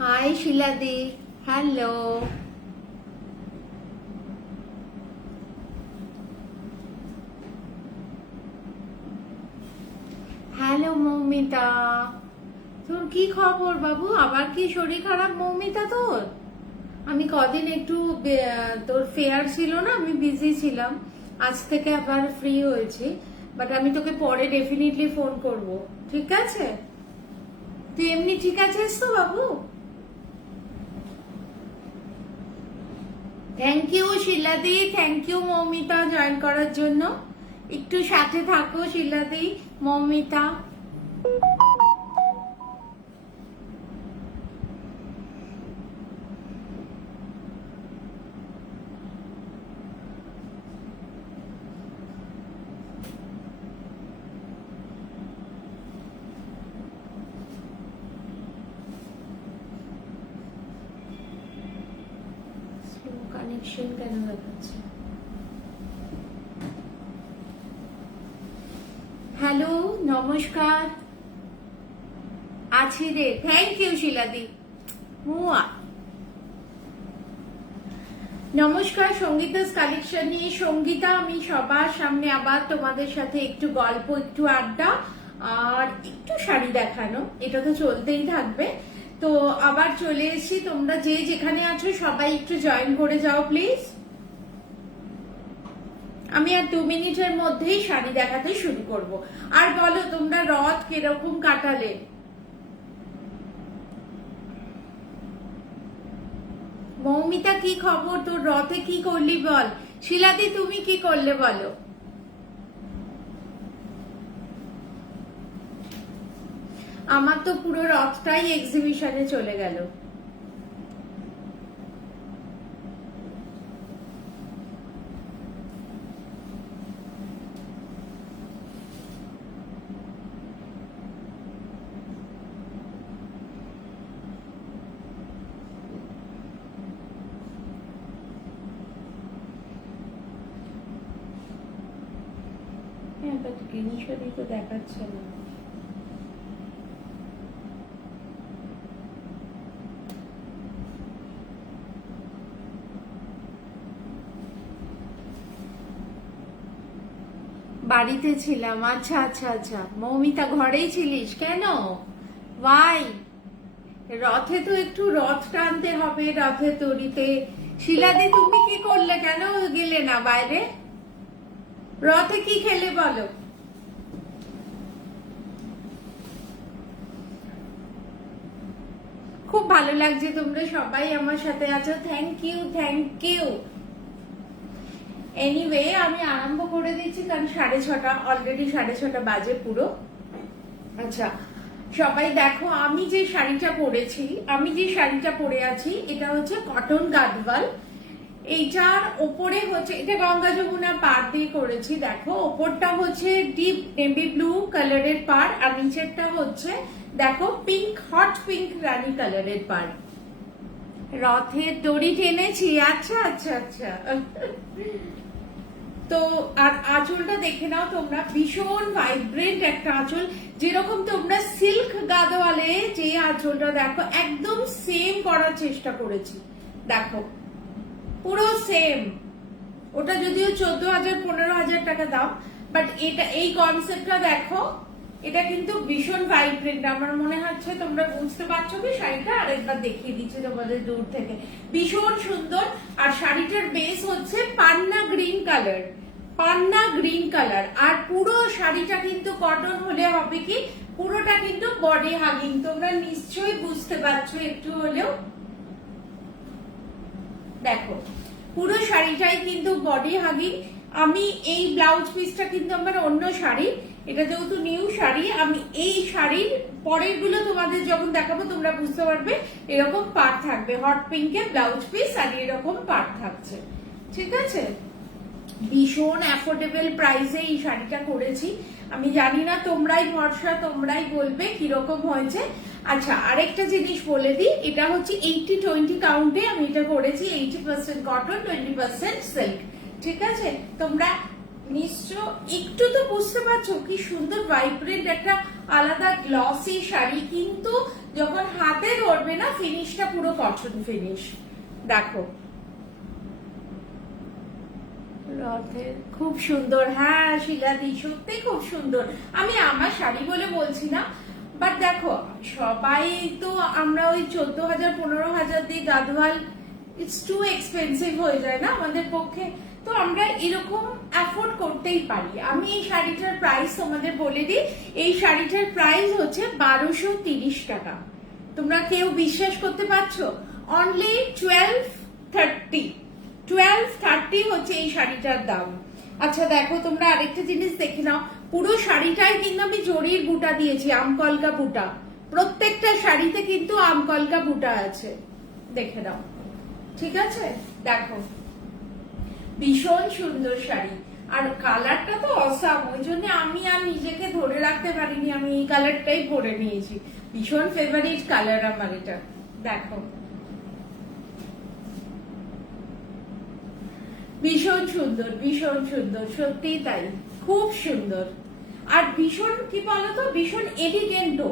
High শিলাদি, hello. Hello Moumita, তোর কি খবর বাবু? আবার কি শরীর খারাপ মৌমিতা তোর? আমি কদিন একটু তোর ফেয়ার ছিল না, আমি বিজি ছিলাম। আজ থেকে আবার ফ্রি হয়েছি, বাট আমি তোকে পরে ডেফিনেটলি ফোন করব, ঠিক আছে? তুই এমনি ঠিক আছিস তো বাবু? থ্যাংক ইউ শিলাদি, থ্যাংক ইউ মৌমিতা জয়েন করার জন্য। একটু সাথে থাকো শিলাদি, মৌমিতা। কানেকশন কেন দেখাচ্ছে? হ্যালো, নমস্কার। আছি রে, থ্যাংক ইউ শিলাদি। মুয়া নমস্কার, সঙ্গীতাস কালেকশন নিয়ে সঙ্গীতা আমি সবার সামনে আবার তোমাদের সাথে একটু গল্প, একটু আড্ডা আর একটু শাড়ি দেখানো, এটা তো চলতেই থাকবে। তো আবার চলে এসেছি, তোমরা যে যেখানে আছো সবাই একটু জয়েন করে যাও প্লিজ। আমি আর 2 মিনিটের মধ্যেই শাড়ি দেখাতে শুরু করব। আর বলো তোমরা রথ কিরকম কাটালে? মৌমিতা কি খবর তোর? রথে কি করলি বল। শিলাদি তুমি কি করলে বলো। আমার তো পুরো রথটাই এক্সিবিশনে চলে গেল। হ্যাঁ, জিনিসই তো দেখাচ্ছে না। বাড়িতে ছিলাম। আচ্ছা আচ্ছা আচ্ছা, মৌমিতা ঘরেই ছিলিস কেন? ওয়াই? রথে তো একটু রথ টানতে হবে, রথে তরিতে। শিলাদি তুমি কি করলে, কেন গেলে না বাইরে? রথে কি খেলে বলো। খুব ভালো লাগছে তোমরা সবাই আমার সাথে আছো, thank you thank you. Anyway আমি আরম্ভ করে দিচ্ছি, কারণ 6:30 অলরেডি 6:30 বাজে পুরো। আচ্ছা সবাই দেখো, আমি যে শাড়িটা পরে আছি এটা হচ্ছে কটন গাদওয়াল। এইটার ওপরে হচ্ছে, এটা গঙ্গা যমুনা পাড় দিয়ে করেছি। দেখো ওপরটা হচ্ছে ডিপ নেভি ব্লু কালারের পাড়, আর নিচেরটা হচ্ছে দেখো পিঙ্ক, হট পিঙ্ক রানী কালারের পাড়। রথের দড়ি টেনেছি। আচ্ছা আচ্ছা আচ্ছা। তো আর আঁচলটা দেখে নাও তোমরা, ভীষণ ভাইব্রেন্ট একটা আঁচল। যেরকম তোমরা সিল্ক গাদওয়ালে যে আঁচলটা দেখো, একদম সেম করার চেষ্টা করেছি। দেখো পুরো সেম। ওটা যদিও 14,000-15,000 টাকা দাম, বাট এটা এই কনসেপ্টটা দেখো, এটা কিন্তু ভীষণ ভাইব্রেন্ট। আমার মনে হচ্ছে তোমরা বুঝতে পারছো কি শাড়িটা, আরেকবার দেখিয়ে দিচ্ছি তোমাদের দূর থেকে। ভীষণ সুন্দর। আর শাড়িটার বেস হচ্ছে পান্না গ্রিন কালার, পান্না গ্রিন কালার। আর পুরো শাড়িটা কিন্তু কটন হলে হবে কি, পুরোটা কিন্তু বডি হাগিং। তোমরা নিশ্চয়ই বুঝতে পারছো একটু হলেও। দেখো পুরো শাড়িটাই কিন্তু বডি হাগিং। আমি এই ব্লাউজ পিসটা কিন্তু আমার অন্য শাড়ি, এটা যেহেতু নিউ শাড়ি, আমি এই শাড়ির পরের গুলো তোমাদের যখন দেখাবো তোমরা বুঝতে পারবে। এরকম পাড় থাকবে, হট পিঙ্কের ব্লাউজ পিস, আর এরকম পাড় থাকছে, ঠিক আছে? ভীষণ অ্যাফোর্ডেবল প্রাইসে এই শাড়িটা করেছি। আমি জানি না, তোমরাই ভরসা, তোমরাই বলবে কিরকম হয়েছে। আচ্ছা আরেকটা জিনিস বলে দিই, এটা হচ্ছে 80-20 কাউন্টে আমি এটা করেছি। 80% কটন, 20% সিল্ক, ঠিক আছে? তোমরা নিশ্চয় একটু তো বুঝতে পারছো কি সুন্দর ভাইব্রেন্ট একটা আলাদা গ্লসি শাড়ি, কিন্তু যখন হাতে ধরবে না ফিনিশটা পুরো কটন ফিনিশ। দেখো রথের খুব সুন্দর। হ্যাঁ শিলাদি সত্যি খুব সুন্দর। আমি আমার শাড়ি বলে বলছি না, বাট দেখো সবাই তো আমরা ওই 14,000 15,000 দিয়ে গাদওয়াল, ইটস টু এক্সপেন্সিভ হয়ে যায় না আমাদের পক্ষে, তো আমরা এরকম অ্যাফোর্ড করতেই পারি। আমি এই শাড়িটার প্রাইস তোমাদের বলে দিই। এই শাড়িটার প্রাইস হচ্ছে 1230 টাকা। তোমরা কেউ বিশ্বাস করতে পারছো? অনলি 1230 হচ্ছে এই শাড়িটার দাম। আচ্ছা দেখো তোমরা আরেকটা জিনিস দেখে নাও, পুরো শাড়িটায় কিন্তু আমি জরির বুটা দিয়েছি, আমকলকা বুটা। প্রত্যেকটা শাড়িতে কিন্তু আমকলকা বুটা আছে, দেখে নাও। ঠিক আছে, দেখো ভীষণ সুন্দর শাড়ি, আর কালারটা তো অসাম, ওই জন্য আমি আর নিজেকে ধরে রাখতে পারিনি, আমি এই কালারটাই পরে নিয়েছি। ভীষণ ফেভারিট কালার আমার এটা। দেখো ভীষণ সুন্দর, ভীষণ সুন্দর, সত্যি তাই, খুব সুন্দর। আর ভীষণ কি বলতো, ভীষণ এলিগেন্টও,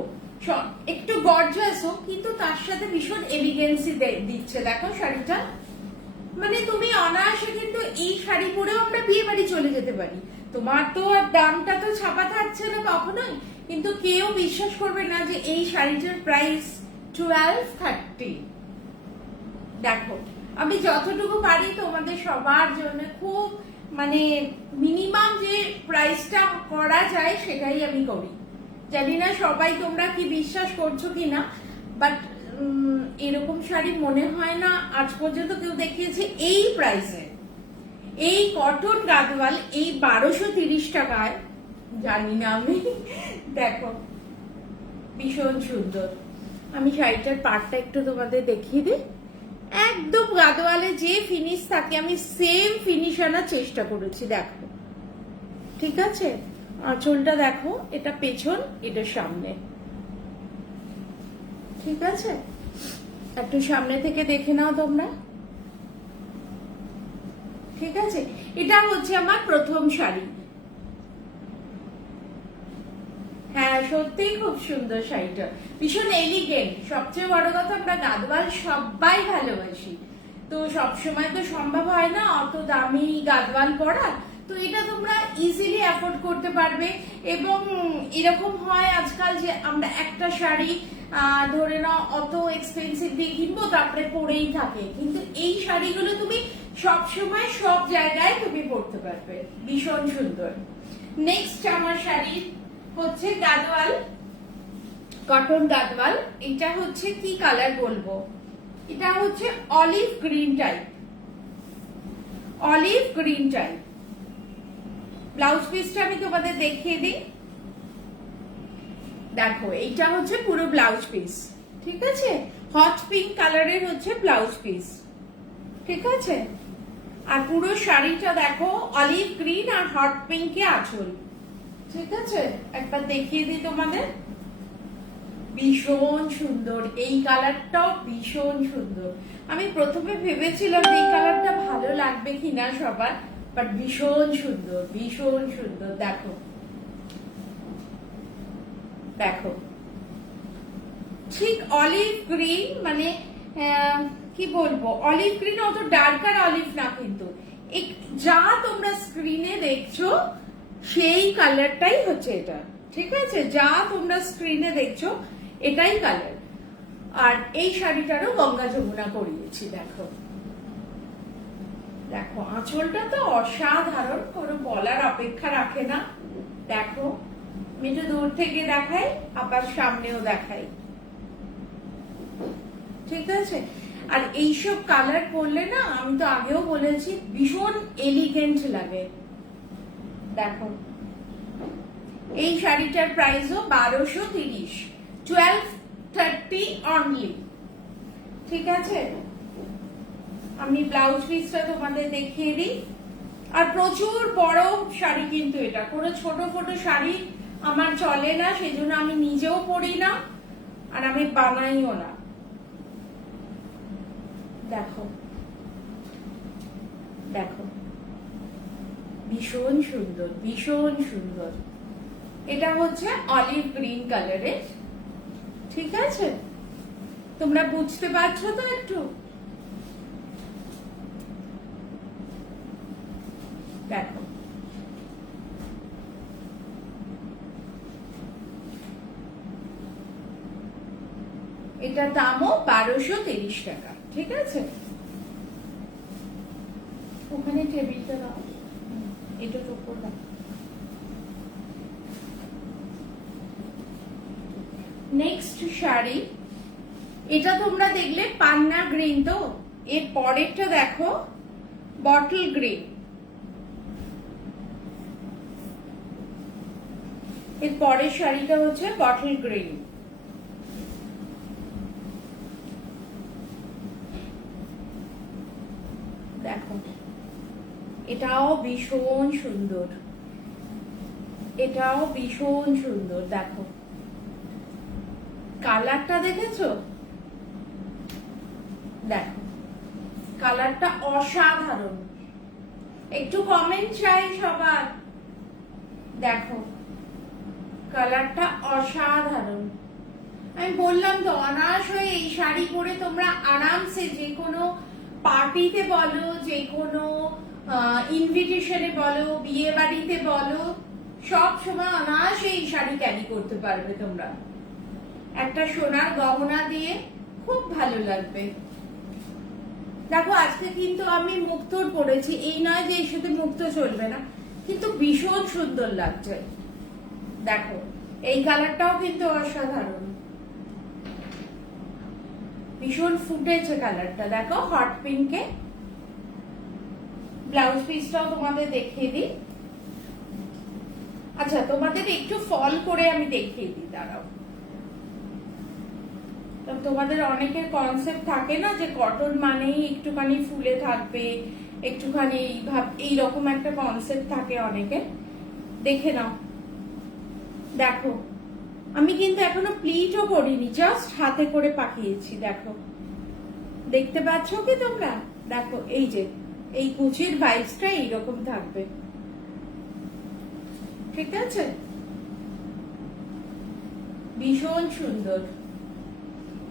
একটু গর্জাসও, কিন্তু তার সাথে ভীষণ এলিগেন্সি দিচ্ছে। দেখো শাড়িটা, মানে তুমি অনায়াসে কিন্তু এই শাড়ি পরেও আমরা বিয়ে বাড়ি চলে যেতে পারি। তোমার তো আর দামটা তো ছাপা থাকছে না কখনোই, কিন্তু কেউ বিশ্বাস করবে না যে এই শাড়িটার প্রাইস 1230। দেখো আমি যতটুকু পারি তোমাদের সবার জন্য খুব মানে মিনিমাম যে প্রাইসটা করা যায় সেটাই আমি করি। জানি না সবাই তোমরা কি বিশ্বাস করছো কিনা, বাট এরকম শাড়ি মনে হয় না আজ পর্যন্ত কেউ দেখিয়েছে এই প্রাইসে। এই কটন গাদওয়াল এই 1230 টাকায়, জানি না আমি। দেখো ভীষণ সুন্দর। আমি শাড়িটার পাড়টা একটু তোমাদের দেখিয়ে দিই। একদম গাদওয়ালে যে ফিনিশ থাকে আমি সেম ফিনিশ আনার চেষ্টা করেছি। দেখো ঠিক আছে, আঁচলটা দেখো, এটা পেছন এটা সামনে। ঠিক আছে, একটু সামনে থেকে দেখে নাও তোমরা। ঠিক আছে, এটা হচ্ছে আমার প্রথম শাড়ি। হ্যাঁ সত্যিই খুব সুন্দর শাড়িটা, ভীষণ এলিগেন্ট। সবচেয়ে বড় কথা আমরা গাদওয়াল সবাই ভালোবাসি, তো সবসময় তো সম্ভব হয় না অত দামি গাদওয়াল পরা, তো এটা তোমরা ইজিলি অ্যাফোর্ড করতে পারবে। এবং এরকম হয় আজকাল যে আমরা একটা শাড়ি ধরে নাও অত এক্সপেন্সিভ দিয়ে কিনবো, তারপরে পরেই থাকে, কিন্তু এই শাড়িগুলো তুমি সবসময় সব জায়গায় তুমি পরতে পারবে। ভীষণ সুন্দর। নেক্সট আমার শাড়ি হচ্ছে গাদওয়াল, কটন গাদওয়াল। এটা হচ্ছে কি কালার বলবো, এটা হচ্ছে olive green type, olive green type. Blouse পিসটা আমি তোমাদের দেখিয়ে দিই। দেখো এইটা হচ্ছে পুরো ব্লাউজ পিস। ঠিক আছে, হট পিঙ্ক কালারের হচ্ছে ব্লাউজ পিস। ঠিক আছে, আর পুরো শাড়িটা দেখো অলিভ গ্রিন আর হট পিঙ্কে আঁচল। ঠিক আছে, একবার দেখিয়ে দিই তোমাদের। ভীষণ সুন্দর, এই কালারটাও ভীষণ সুন্দর। আমি প্রথমে ভেবেছিলাম এই কালারটা ভালো লাগবে কিনা সবার, বাট ভীষণ সুন্দর, ভীষণ সুন্দর। দেখো দেখো ঠিক অলিভ গ্রিন, মানে কি বলবো, অলিভ গ্রিন অত ডার্কার অলিভ না, কিন্তু যা তোমরা স্ক্রিনে দেখছো সেই কালারটাই হচ্ছে এটা। ঠিক আছে, যা তোমরা স্ক্রিনে দেখছো এটাই কালার। আর এই শাড়িটারও গঙ্গা যমুনা করিয়েছি। দেখো দেখো আঁচলটা তো অসাধারণ, কোনো বলার অপেক্ষা রাখে না। দেখো আমি একটু দূর থেকে দেখাই, আবার সামনেও দেখাই। ঠিক আছে, আর এইসব কালার করলে না, আমি তো আগেও বলেছি, ভীষণ এলিগেন্ট লাগে। দেখো এই শাড়িটার প্রাইসও 1230, 1230 অনলি। ঠিক আছে, আমি ব্লাউজ পিসটা তোমাদের দেখিয়ে দিই। আর প্রচুর বড় শাড়ি, কিন্তু এটা কোনো ছোট ছোট শাড়ি আমার চলে না, সেই জন্য আমি নিজেও পরি না আর আমি বানাইও না। দেখো দেখো ভীষণ সুন্দর, ভীষণ সুন্দর। এটা হচ্ছে অলিভ গ্রিন কালারের, ঠিক আছে? তোমরা বুঝতে পারছো তো একটু? দেখো, এটা দামও 1230 টাকা, ঠিক আছে? ওখানে টেবিলটা দাও, এটা উপর দাও। নেক্সট শাড়ি, এটা তোমরা দেখলে পান্না গ্রিন, তো এর পরেরটা দেখো বটল গ্রিন। এর পরের শাড়িটা হচ্ছে বটল গ্রিন। দেখো, এটাও ভীষণ সুন্দর, এটাও ভীষণ সুন্দর। দেখো কালারটা দেখেছো? দেখো কালারটা অসাধারণ। একটু কমেন্ট চাই সবার। দেখো কালারটা অসাধারণ। আমি বললাম তো, অনায়াস হয়ে এই শাড়ি পরে তোমরা আরামসে যে কোনো পার্টিতে বলো, যে কোনো ইনভিটেশনে বলো, বিয়ে বাড়িতে বলো, সব সময় অনায়াসে এই শাড়ি ক্যারি করতে পারবে তোমরা। একটা সোনার গহনা দিয়ে খুব ভালো লাগবে। দেখো আজকে কিন্তু আমি মুক্তোর পরেছি, এই নয় যে এর সাথে মুক্তো চলবে না, কিন্তু ভীষণ সুন্দর লাগছে। দেখো এই কালারটাও কিন্তু অসাধারণ, ভীষণ ফুটেছে কালারটা। দেখো হট পিঙ্কে। ব্লাউজ পিসটাও তোমাদের দেখিয়ে দিই। আচ্ছা, তোমাদের একটু ফল করে আমি দেখিয়ে দিই, দাঁড়াও। তোমাদের অনেকের কনসেপ্ট থাকে না যে কটন মানেই একটুখানি ফুলে থাকবে, একটুখানি এইরকম একটা কনসেপ্ট থাকে অনেকের। দেখে নাও, দেখো আমি কিন্তু এখনো প্লিটও করিনি, জাস্ট হাতে করে পাকিয়েছি। দেখো, দেখতে পাচ্ছ কি তোমরা? দেখো এই যে এই কুচির ভাইবসটা এইরকম থাকবে, ঠিক আছে? ভীষণ সুন্দর।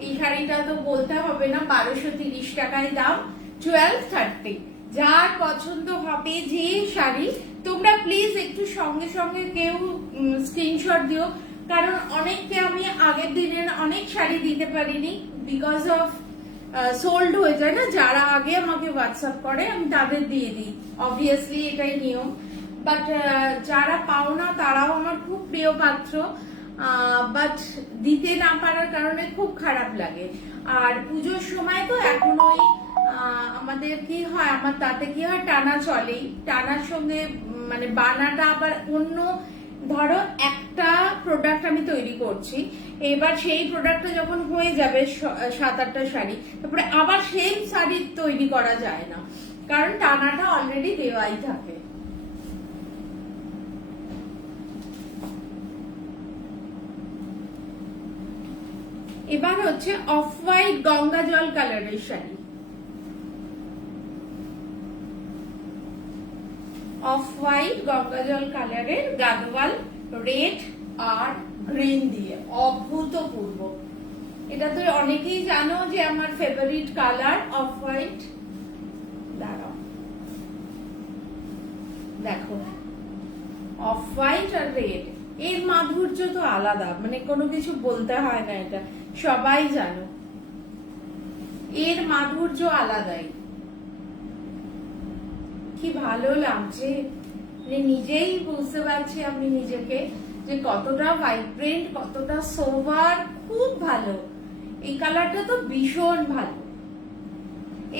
এই শাড়িটা তো বলতে হবে না, 1230 টাকায় দাম, 1230। যার পছন্দ হবে যে শাড়ি, তোমরা প্লিজ একটু সঙ্গে সঙ্গে কেউ স্ক্রিনশট দিও, কারণ অনেককে আমি আগের দিনের অনেক শাড়ি দিতে পারিনি, বিকজ অফ সোল্ড হয়ে যায় না। যারা আগে আমাকে হোয়াটসঅ্যাপ করে আমি তাদের দিয়ে দিই, অবভিয়াসলি এটাই নিয়ম। বাট যারা পাও না তারাও আমার খুব প্রিয় পাত্র, বাট দিতে না পারার কারণে খুব খারাপ লাগে। আর পুজোর সময় তো এখন ওই আমাদের কি হয়, আমার তাতে কি হয়, টানা চলেই। টানার সঙ্গে মানে বানাটা আবার অন্য, ধরো একটা প্রোডাক্ট আমি তৈরি করছি, এবার সেই প্রোডাক্টটা যখন হয়ে যাবে 7-8টা শাড়ি, তারপরে আবার সেম শাড়ি তৈরি করা যায় না, কারণ টানাটা অলরেডি দেওয়াই থাকে। এবার হচ্ছে অফ হোয়াইট গঙ্গা জল কালারের শাড়ি, অফ হোয়াইট গঙ্গা জল কালারের গাদওয়াল রেড আর গ্রিন দিয়ে, অভূতপূর্ব। এটা তো অনেকেই জানো যে আমার ফেভারিট কালার অফ হোয়াইট। দাঁড়াও, দেখো অফ হোয়াইট আর রেড, এর মাধুর্য তো আলাদা, মানে কোনো কিছু বলতে হয় না, এটা সবাই জানো, এর মাধুর্য আলাদাই। কি ভালো লাগছে, মানে নিজেই বুঝতে পারছি আমি নিজেকে যে কতটা ভাইব্রেন্ট, কতটা সোবার, খুব ভালো। এই কালারটা তো ভীষণ ভালো।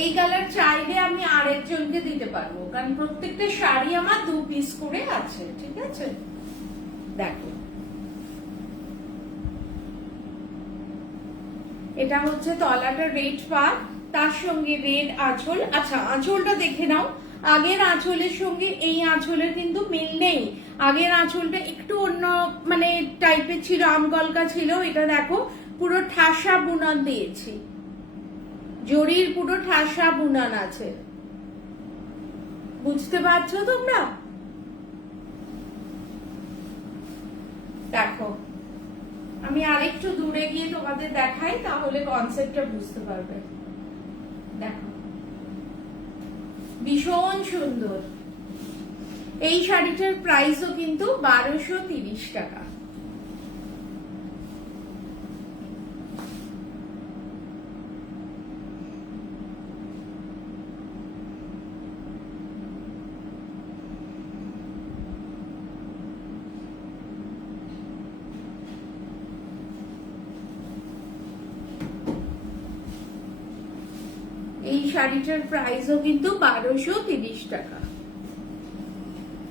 এই কালার চাইলে আমি আরেকজনকে দিতে পারবো, কারণ প্রত্যেকটা শাড়ি আমার 2 পিস করে আছে, ঠিক আছে? দেখো এটা হচ্ছে তলাটা রেড পাড়, তার সঙ্গে রেড আঁচল। আচ্ছা আঁচলটা দেখে নাও, আগের আঁচলের সঙ্গে এই আঁচলের কিন্তু মিল নেই। আগের আঁচলটা একটু অন্য মানে টাইপের ছিল, আমগলকা ছিল। এটা দেখো পুরো ঠাসা বুনান দিয়েছি, জরির পুরো ঠাসা বুনান আছে, বুঝতে পারছো তোমরা? দেখো আমি আরেকটু দূরে গিয়ে তোমাদের দেখাই, তাহলে কনসেপ্টটা বুঝতে পারবে। দেখো ভীষণ সুন্দর। এই শাড়িটার প্রাইসও কিন্তু 1230 টাকা। এই শাড়িটার প্রাইসও কিন্তু 1230 টাকা।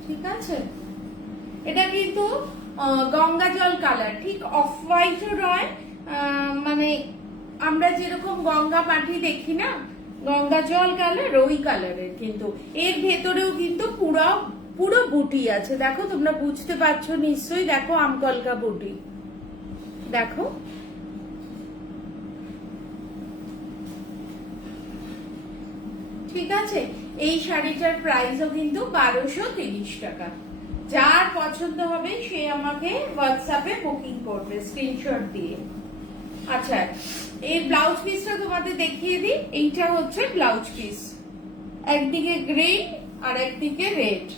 ঠিক আছে, এটা কিন্তু গঙ্গা জল কালার, ঠিক অফ হোয়াইটও নয়, মানে আমরা যেরকম গঙ্গা পাঠি দেখি না, গঙ্গা জল কালার, ওই কালারের। কিন্তু এর ভেতরেও কিন্তু পুরো পুরো বুটি আছে। দেখো তোমরা বুঝতে পারছো নিশ্চয়ই, দেখো আমকলকা বুটি, দেখো। ঠিক আছে, এই শাড়িটার প্রাইসও কিন্তু 1230 টাকা। যার পছন্দ হবে সে আমাকে হোয়াটসঅ্যাপে বুকিং করবে স্ক্রিনশট দিয়ে। আচ্ছা, এই ব্লাউজ পিসটা তোমাদের দেখিয়ে দিই। এইটা হচ্ছে ব্লাউজ পিস, একদিকে গ্রিন আর একদিকে রেড।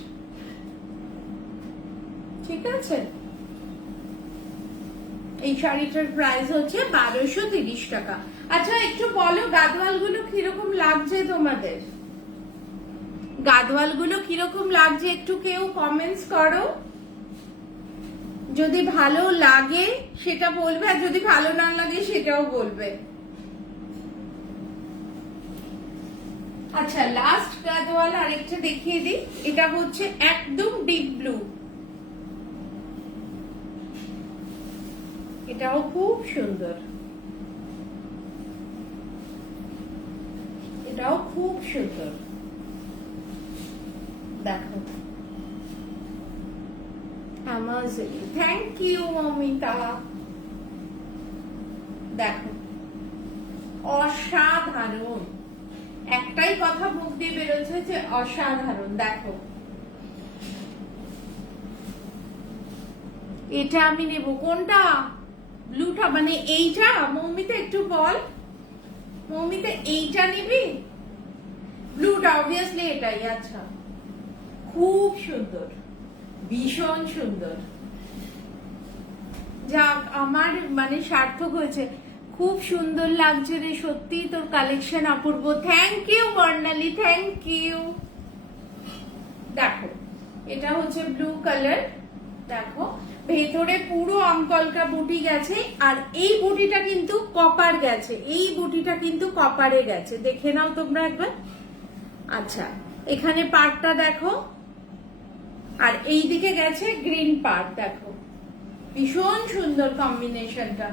ঠিক আছে, এই শাড়িটার প্রাইস হচ্ছে 1230 টাকা। আচ্ছা একটু বলো গাদওয়াল গুলো কিরকম লাগছে তোমাদের? গাদওয়াল গুলো কিরকম লাগছে একটু কেউ কমেন্টস করো। যদি ভালো লাগে সেটা বলবে, আর যদি ভালো না লাগে সেটাও বলবে। আচ্ছা, লাস্ট গাদওয়াল আরেকটা দেখিয়ে দিই। এটা হচ্ছে একদম ডিপ ব্লু, এটাও খুব সুন্দর, এটাও খুব সুন্দর। দেখো থ্যাংক ইউ মমিতা। দেখো অসাধারণ, একটাই কথা মুখ দিয়ে বেরোচ্ছে যে অসাধারণ। দেখো এটা আমি নেব কোনটা? ব্লুটা মানে এইটা? মৌমিতা একটু বল, মৌমিতা এইটা নিবি? ব্লুটা অবভিয়াসলি এটাই। আচ্ছা, খুব সুন্দর, ভীষণ সুন্দর। যাক, আমার মানে সার্থক হয়েছে, খুব সুন্দর লাগছে রে সত্যি, তোর কালেকশন অপূর্ব। Thank you Barnali, thank you. দেখো এটা হচ্ছে ব্লু কালার, দেখো ভেতরে পুরো আমকলকা বুটি গেছে, আর এই বুটিটা কিন্তু কপার গেছে, এই বুটিটা কিন্তু কপারে গেছে, দেখে নাও তোমরা একবার। আচ্ছা, এখানে পার্টটা দেখো, আর এই দিকে গেছে গ্রিন পার্ট। দেখো ভীষণ সুন্দর কম্বিনেশনটা।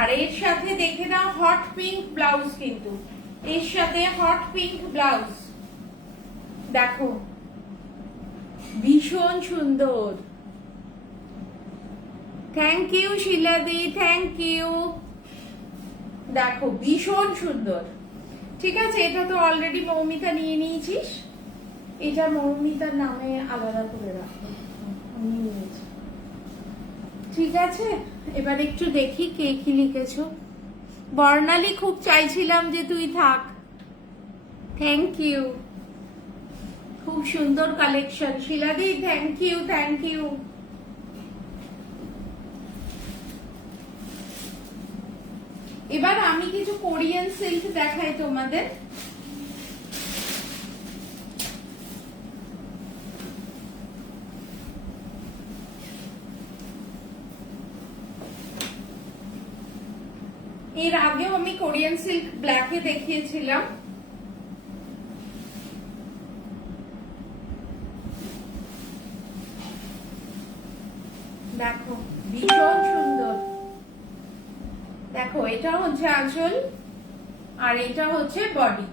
আর এর সাথে দেখে নাও হট পিঙ্ক ব্লাউজ, কিন্তু এর সাথে হট পিঙ্ক ব্লাউজ। দেখো ভীষণ সুন্দর। থ্যাংক ইউ শিলাদি, থ্যাংক ইউ। দেখো ভীষণ সুন্দর। ঠিক আছে, এটা তো অলরেডি মৌমিতা নিয়ে নিয়েছিস, এটা মৌমিতার নামে আলাদা করে রাখো, আমি নিয়েছি। ঠিক আছে, এবার একটু দেখি কে কি লিখেছো। বর্ণালী, খুব চাইছিলাম যে তুই থাক। থ্যাংক ইউ, খুব সুন্দর কালেকশন। শিলাদি থ্যাংক ইউ, থ্যাংক ইউ। এবার আমি কিছু কোরিয়ান সিল্ক দেখাই তোমাদের। এর আগেও আমি কোরিয়ান সিল্ক ব্ল্যাকে দেখিয়েছিলাম। দেখো ভীষণ সুন্দর। দেখো এটা হচ্ছে আঁচল, আর এটা হচ্ছে বডি।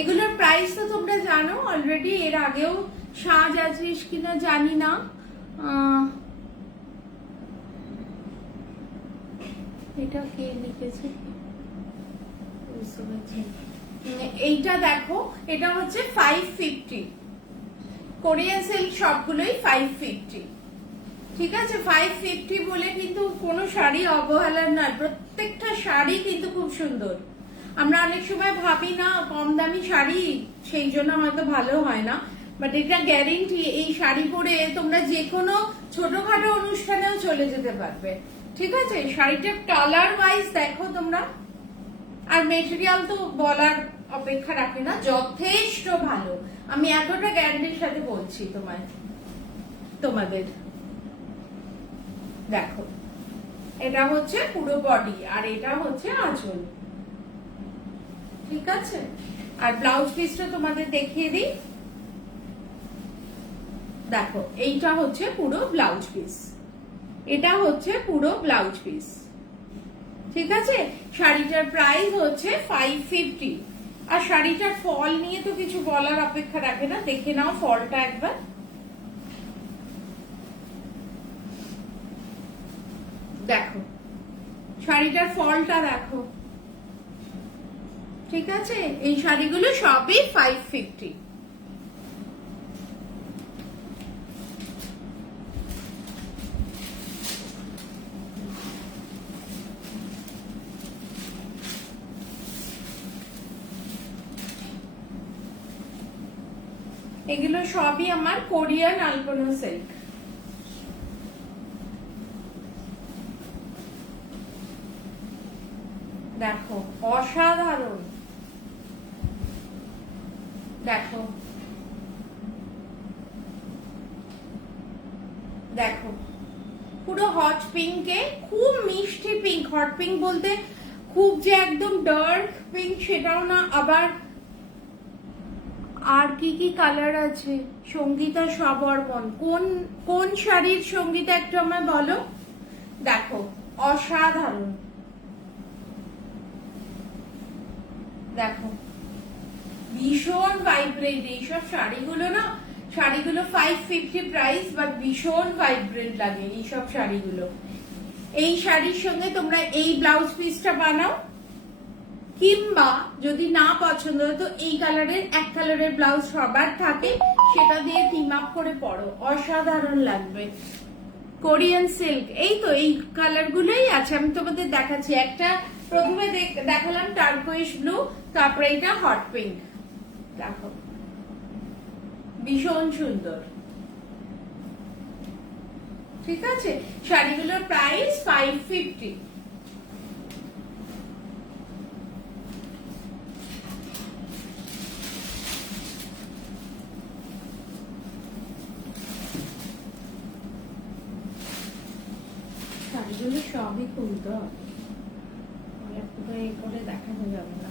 এগুলোর প্রাইস তো তোমরা জানো অলরেডি, এর আগেও সাজ আছিস কিনা জানি না। এটা কে লিখেছে এইটা দেখো, এটা হচ্ছে 550, কোরিয়ান সিল্ক সবগুলোই 550। ঠিক আছে, 550 বলে কিন্তু কোনো শাড়ি অবহেলার নয়, প্রত্যেকটা শাড়ি কিন্তু খুব সুন্দর। আমরা অনেক সময় ভাবি না কম দামি শাড়ি, সেই জন্য হয়তো ভালো হয় না, বাট এটা গ্যারেন্টি এই শাড়ি পরে তোমরা যে কোনো ছোটখাটো অনুষ্ঠানেও চলে যেতে পারবে। ঠিক আছে, শাড়িটার কালার ওয়াইজ দেখো তোমরা, আর মেটেরিয়াল তো বলার অপেক্ষা রাখে না, যথেষ্ট ভালো। আমি এতটা গ্যারান্টির সাথে বলছি তোমাদের। দেখো, এটা হচ্ছে পুরো বডি, আর এটা হচ্ছে আঁচল। ঠিক আছে, আর ব্লাউজ পিসটা তোমাদের দেখিয়ে দিই। দেখো, এইটা হচ্ছে পুরো ব্লাউজ পিস, এটা হচ্ছে পুরো ব্লাউজ পিস। ঠিক আছে, শাড়িটার প্রাইস হচ্ছে 550। আর শাড়িটার ফল নিয়ে তো কিছু বলার অপেক্ষা রাখে না, দেখে নাও ফলটা একবার। দেখো শাড়িটার ফলটা দেখো। ঠিক আছে, এই শাড়িগুলো সবই 550। এগুলো সবই আমার কোরিয়ান আলপনা সিল্ক। দেখো অসাধারণ, দেখো দেখো পুরো হট পিঙ্কে, খুব মিষ্টি পিঙ্ক। হট পিঙ্ক বলতে খুব যে একদম ডার্ক পিঙ্ক সেটাও না, আবার আর কি কি কালার আছে? সঙ্গীতা সবর্মন, কোন শাড়ির সঙ্গীতা একটু আমায় বলো। দেখো অসাধারণ, দেখো ভীষণ ভাইব্রেন্ট এইসব শাড়িগুলো না। শাড়িগুলো 550 প্রাইস, বাট ভীষণ ভাইব্রেন্ট লাগে এইসব শাড়িগুলো। এই শাড়ির সঙ্গে তোমরা এই ব্লাউজ পিসটা বানাও, কিংবা যদি না পছন্দ হয় তো এই কালারের এক কালারের ব্লাউজ সবার থাকে, সেটা দিয়ে টিম আপ করে পরো, অসাধারণ লাগবে। কোরিয়ান সিল্ক, এই তো এই কালার গুলোই আছে, আমি তোমাদের দেখাচ্ছি। একটা প্রথমে দেখালাম টার্কোইশ ব্লু, তারপরে এটা হট পিঙ্ক। দেখো ভীষণ সুন্দর। ঠিক আছে, শাড়িগুলোর প্রাইস 550। শাড়িগুলো সবই খুলতে হবে, এই করে দেখানো যাবে না।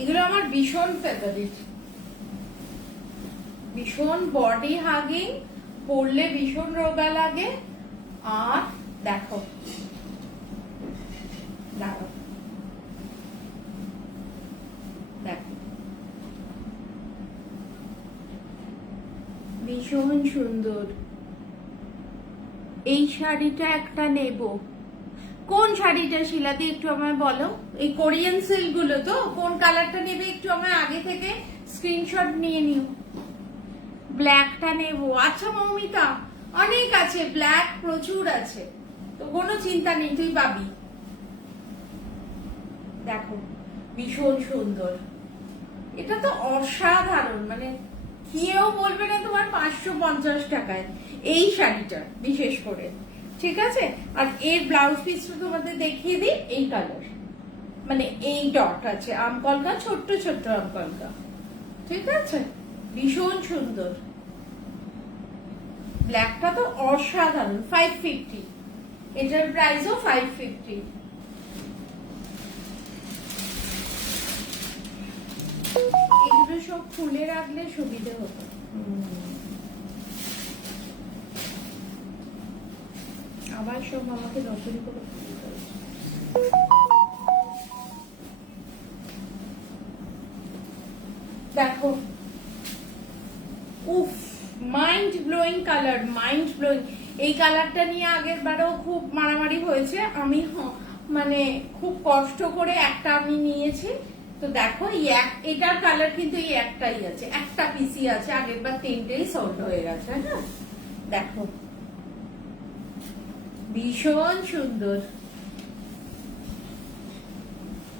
এগুলো আমার ভীষণ ফেভারিট, ভীষণ বডি হাগিং, পরলে ভীষণ রোগা লাগে। আর দেখো দেখো দেখো ভীষণ সুন্দর। এই শাড়িটা একটা নেব। কোন শাড়িটা শিলাদি একটু আমায় বলো। এই কোরিয়ান সিল্ক গুলো তো, কোন কালারটা নেবে একটু আমায় আগে থেকে স্ক্রিনশট নিয়ে নিও। ব্ল্যাকটা নেব। আচ্ছা মৌমিতা, অনেক আছে, ব্ল্যাক প্রচুর আছে, তো কোনো চিন্তা নেই, তুই পাবি। দেখো ভীষণ সুন্দর, এটা তো অসাধারণ, মানে কেউ বলবে না তোমার 550 টাকায় এই শাড়িটা বিশেষ করে। ঠিক আছে, আর এর ব্লাউজ পিসটা তোমাদের দেখিয়ে দিই। এই কালার, মানে এই ডট আছে, আমকলকা, ছোট্ট ছোট্ট আমকলকা। ঠিক আছে, ভীষণ সুন্দর। ব্ল্যাকটা তো অসাধারণ, 550, এটার প্রাইসও 550। এগুলো সব খুলে রাখলে সুবিধে হতো। আবার সব আমাকে নতুন করে দেখো, উফ, mind blowing colour, mind blowing. এই কালারটা নিয়ে আগের বারেও খুব মারামারি হয়েছে, আমি মানে খুব কষ্ট করে একটা আমি নিয়েছি, তো দেখো এটার কালার কিন্তু এই একটাই আছে, একটা পিসি আছে, আগের বার 3টেই সোল্ড হয়ে গেছে। হ্যাঁ দেখো ভীষণ সুন্দর।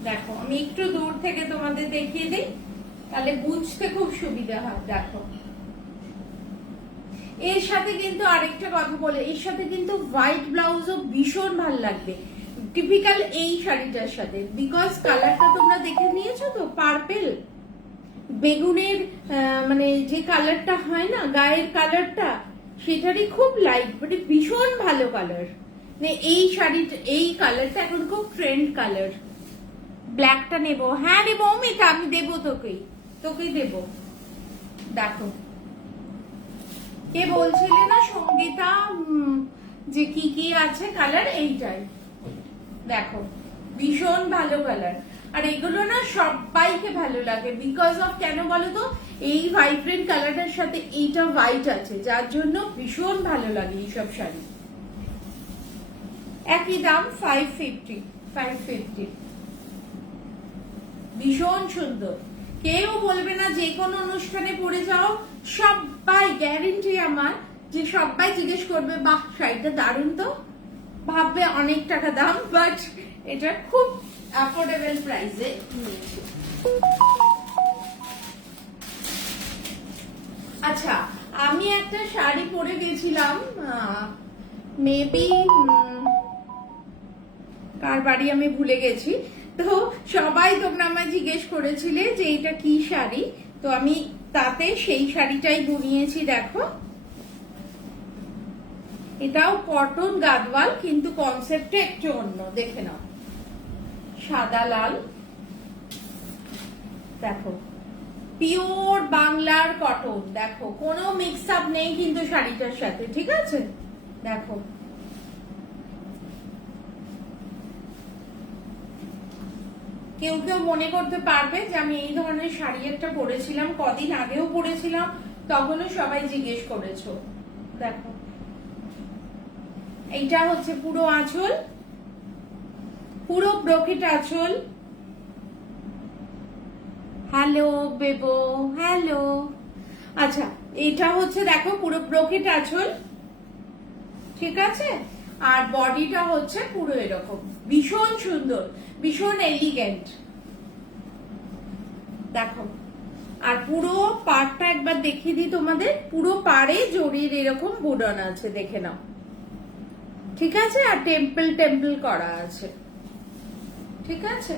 দেখো আমি একটু দূর থেকে তোমাদের দেখিয়ে দিই, তাহলে বুঝতে খুব সুবিধা হয়। দেখো এর সাথে কিন্তু আরেকটা কথা বলে, এর সাথে কিন্তু হোয়াইট ব্লাউজও ভীষণ ভালো লাগবে টিপিক্যাল এই শাড়িটার সাথে, বিকজ কালারটা তোমরা দেখে নিয়েছো তো, পার্পেল বেগুনের মানে যে কালারটা হয় না গায়ের কালারটা, সেটারই খুব লাইট, মানে ভীষণ ভালো কালার। এই শাড়িটা এই কালারটা এখন খুব ট্রেন্ড কালার। ব্ল্যাকটা নেবো? হ্যাঁ রে মৌমিতা, আমি দেবো তোকেই দেবো। দেখো কে বলছিলে না সঙ্গীতা যে কি কি আছে কালার, এইটাই দেখো ভীষণ ভালো কালার। আর এগুলো না সবাইকে ভালো লাগে, বিকজ অফ কেন বলো তো, এই ভাইব্রেন্ট কালারটার সাথে এইটা হোয়াইট আছে, যার জন্য ভীষণ ভালো লাগে এইসব শাড়ি। একই দাম 550। ভীষণ সুন্দর, কেউ বলবে না যে কোনো অনুষ্ঠানে পরে যাও, সবাই গ্যারেন্টি আমার যে সবাই জিজ্ঞেস করবে বাহ শাড়িটা দারুণ তো, ভাববে অনেক টাকা দাম, বাট এটা খুব অ্যাফোর্ডেবল প্রাইসে নিয়েছি। আচ্ছা আমি একটা শাড়ি পরে গেছিলাম, মেবি কার বাড়ি আমি ভুলে গেছি, তো সবাই তোমরা আমায় জিজ্ঞেস করেছিলে যে এটা কি শাড়ি, তো আমি তাতে সেই শাড়িটাই বুনিয়েছি। দেখো এটাও কটন গাদওয়াল, কিন্তু কনসেপ্টটা একটু অন্য, দেখে নাও সাদা লাল। দেখো পিওর বাংলার কটন, দেখো কোনো মিক্স আপ নেই কিন্তু শাড়িটার সাথে, ঠিক আছে। দেখো কেউ কেউ মনে করতে পারবে যে আমি এই ধরনের শাড়ি একটা পরেছিলাম, কদিন আগেও পরেছিলাম, তখনও সবাই জিজ্ঞেস করেছো। দেখো এইটা হচ্ছে পুরো আঁচল, পুরো ব্রোকেট আঁচল। Hello Bebo, hello. আচ্ছা এটা হচ্ছে দেখো পুরো ব্রোকেট আঁচল, ঠিক আছে, আর বডিটা হচ্ছে পুরো এরকম, ভীষণ সুন্দর, ভীষণ এলিগেন্ট। দেখো আর পুরো পাড়টা একবার দেখিয়ে দিই তোমাদের, পুরো পাড়ে জরির এরকম বুডন আছে, দেখে নাও, ঠিক আছে, আর টেম্পল করা আছে, ঠিক আছে।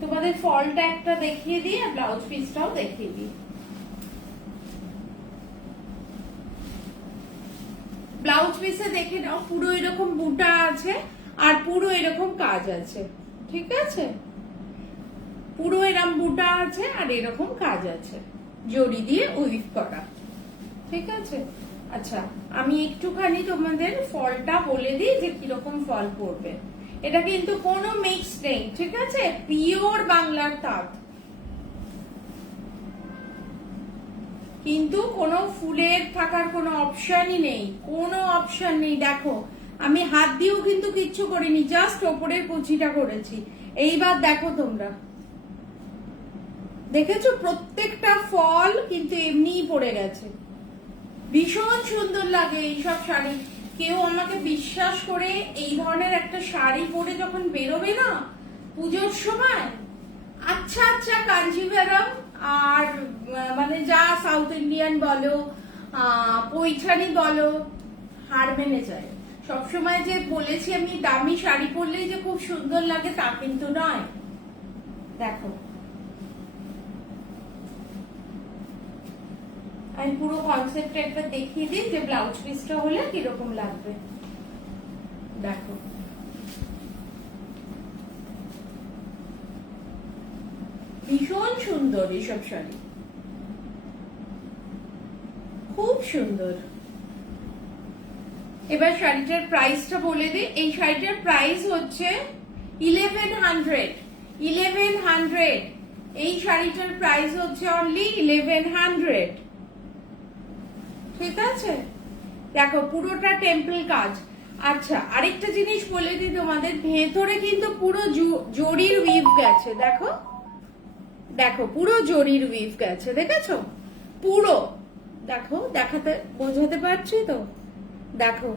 তোমাদের ফলটা একটা দেখিয়ে দিই, আর ব্লাউজ পিসটাও দেখিয়ে দিই। ব্লাউজ পিসে দেখে নাও পুরো এরকম বুটা আছে, আর পুরো এরকম কাজ আছে, ঠিক আছে, পুরো এরকম বুটা আছে আর এরকম কাজ আছে, জড়ি দিয়ে উইভ করা, ঠিক আছে। আচ্ছা আমি একটুখানি তোমাদের ফলটা বলে দিই যে কিরকম ফল পড়বে। এটা কিন্তু কোনো মিক্স নেই, ঠিক আছে, পিওর বাংলার তাঁত, কিন্তু কোনো ফুলের থাকার কোনো অপশনই নেই, কোনো অপশন নেই। দেখো আমি হাত দিয়েও কিন্তু কিচ্ছু করিনি, জাস্ট ওপরের কুচিটা করেছি। এইবার দেখো তোমরা দেখেছো প্রত্যেকটা ফল কিন্তু এমনিই পড়ে গেছে, ভীষণ সুন্দর লাগে এইসব শাড়ি। কেউ আমাকে বিশ্বাস করে এই ধরনের একটা শাড়ি পরে যখন বেরোবে না পুজোর সময়, আচ্ছা আচ্ছা কাঞ্জিভারাম আর মানে যা সাউথ ইন্ডিয়ান বলো, পৈঠানি বলো, হার মেনে যায়। সবসময় যে বলেছি আমি দামি শাড়ি পরলেই যে খুব সুন্দর লাগে তা কিন্তু নয়। দেখো আমি পুরো কনসেপ্টটা একটা দেখিয়ে দিই যে ব্লাউজ পিসটা হলে কিরকম লাগবে। দেখো ভীষণ সুন্দর এইসব শাড়ি, খুব সুন্দর। এবার শাড়িটার প্রাইসটা বলে দিই। এই শাড়িটার প্রাইস হচ্ছে 1100। এই শাড়িটার প্রাইস হচ্ছে অনলি 1100, ঠিক আছে। দেখো পুরোটা টেম্পল কাজ। আচ্ছা আরেকটা জিনিস বলে দিই তোমাদের, ভেতরে কিন্তু পুরো জরির উইভ গেছে, দেখো দেখো পুরো জরির উইভ গেছে, দেখেছো? পুরো দেখো, দেখাতে বোঝাতে পারছি তো, দেখো।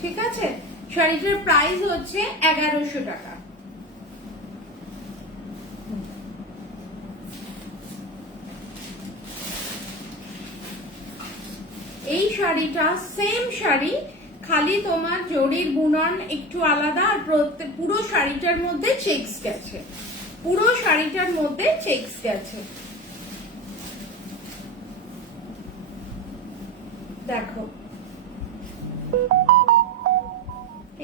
ঠিক আছে, শাড়িটার প্রাইস হচ্ছে 1100 টাকা। এই শাড়িটা সেম শাড়ি, খালি তোমার জরির বুনন একটু আলাদা, আর পুরো শাড়িটার মধ্যে চেকস গেছে, পুরো শাড়িটার মধ্যে চেকস গেছে। দেখো,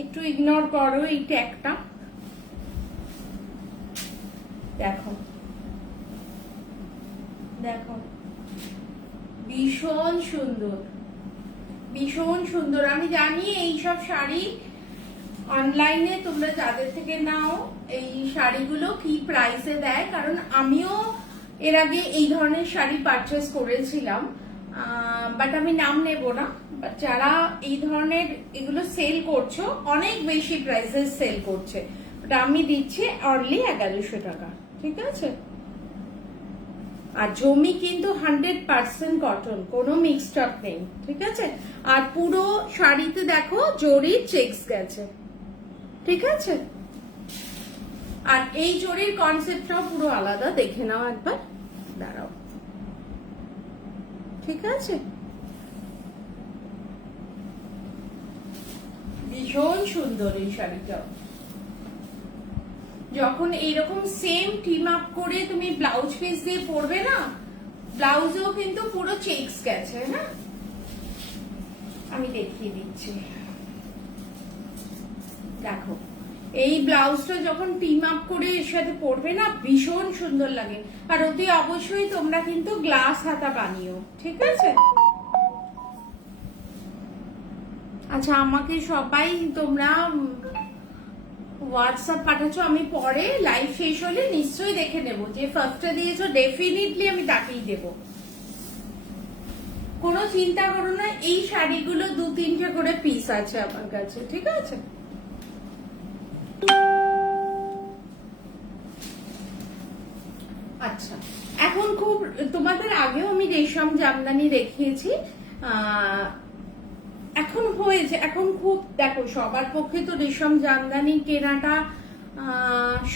একটু ইগনোর করো এই ট্যাগটা, দেখো দেখো, ভীষণ সুন্দর, ভীষণ সুন্দর। আমি জানি এইসব শাড়ি অনলাইনে তোমরা যাদের থেকে নাও এই শাড়িগুলো কি প্রাইসে দেয়, কারণ আমিও এর আগে এই ধরনের শাড়ি পারচেস করেছিলাম, বাট আমি নাম নেব না। বাট যারা এই ধরনের এগুলো সেল করছো অনেক বেশি প্রাইসে সেল করছে, বাট আমি দিচ্ছি অনলি 1100 টাকা। ঠিক আছে, আর জমি কিন্তু 100% কটন, কোনো মিক্সড আপ নেই। ঠিক আছে, আর পুরো শাড়িতে দেখো জরির চেকস গেছে। ঠিক আছে, আর এই জরির কনসেপ্টটাও পুরো আলাদা, দেখে নাও একবার, দাঁড়াও। ঠিক আছে, ভীষণ সুন্দর এই শাড়িটা। যখন এইরকম সেম টিম আপ করে তুমি ব্লাউজ পিস দিয়ে পরবে না, ব্লাউজেও কিন্তু পুরো চেকস গেছে। হ্যাঁ, আমি দেখিয়ে দিচ্ছি, দেখো এই ব্লাউজটা যখন টিম আপ করে এর সাথে পরবে না, ভীষণ সুন্দর লাগে। আর অতি অবশ্যই তোমরা কিন্তু গ্লাস হাতা বানিও। ঠিক আছে, আচ্ছা আমাকে সবাই তোমরা হোয়াটসঅ্যাপ পাঠাচ্ছ, আমি পরে লাইভ শেষ হলে নিশ্চয়ই দেখে নেব। যে ফার্স্টে দিয়েছো ডেফিনেটলি আমি তাকেই দেব, কোনো চিন্তা করো না। এই শাড়িগুলো 2-3টে করে পিস আছে আমার কাছে। ঠিক আছে, আচ্ছা এখন খুব তোমাদের আগেও আমি রেশম জামদানি দেখিয়েছি, এখন হয়েছে, এখন খুব দেখো সবার পক্ষে তো রেশম জামদানি কেনাটা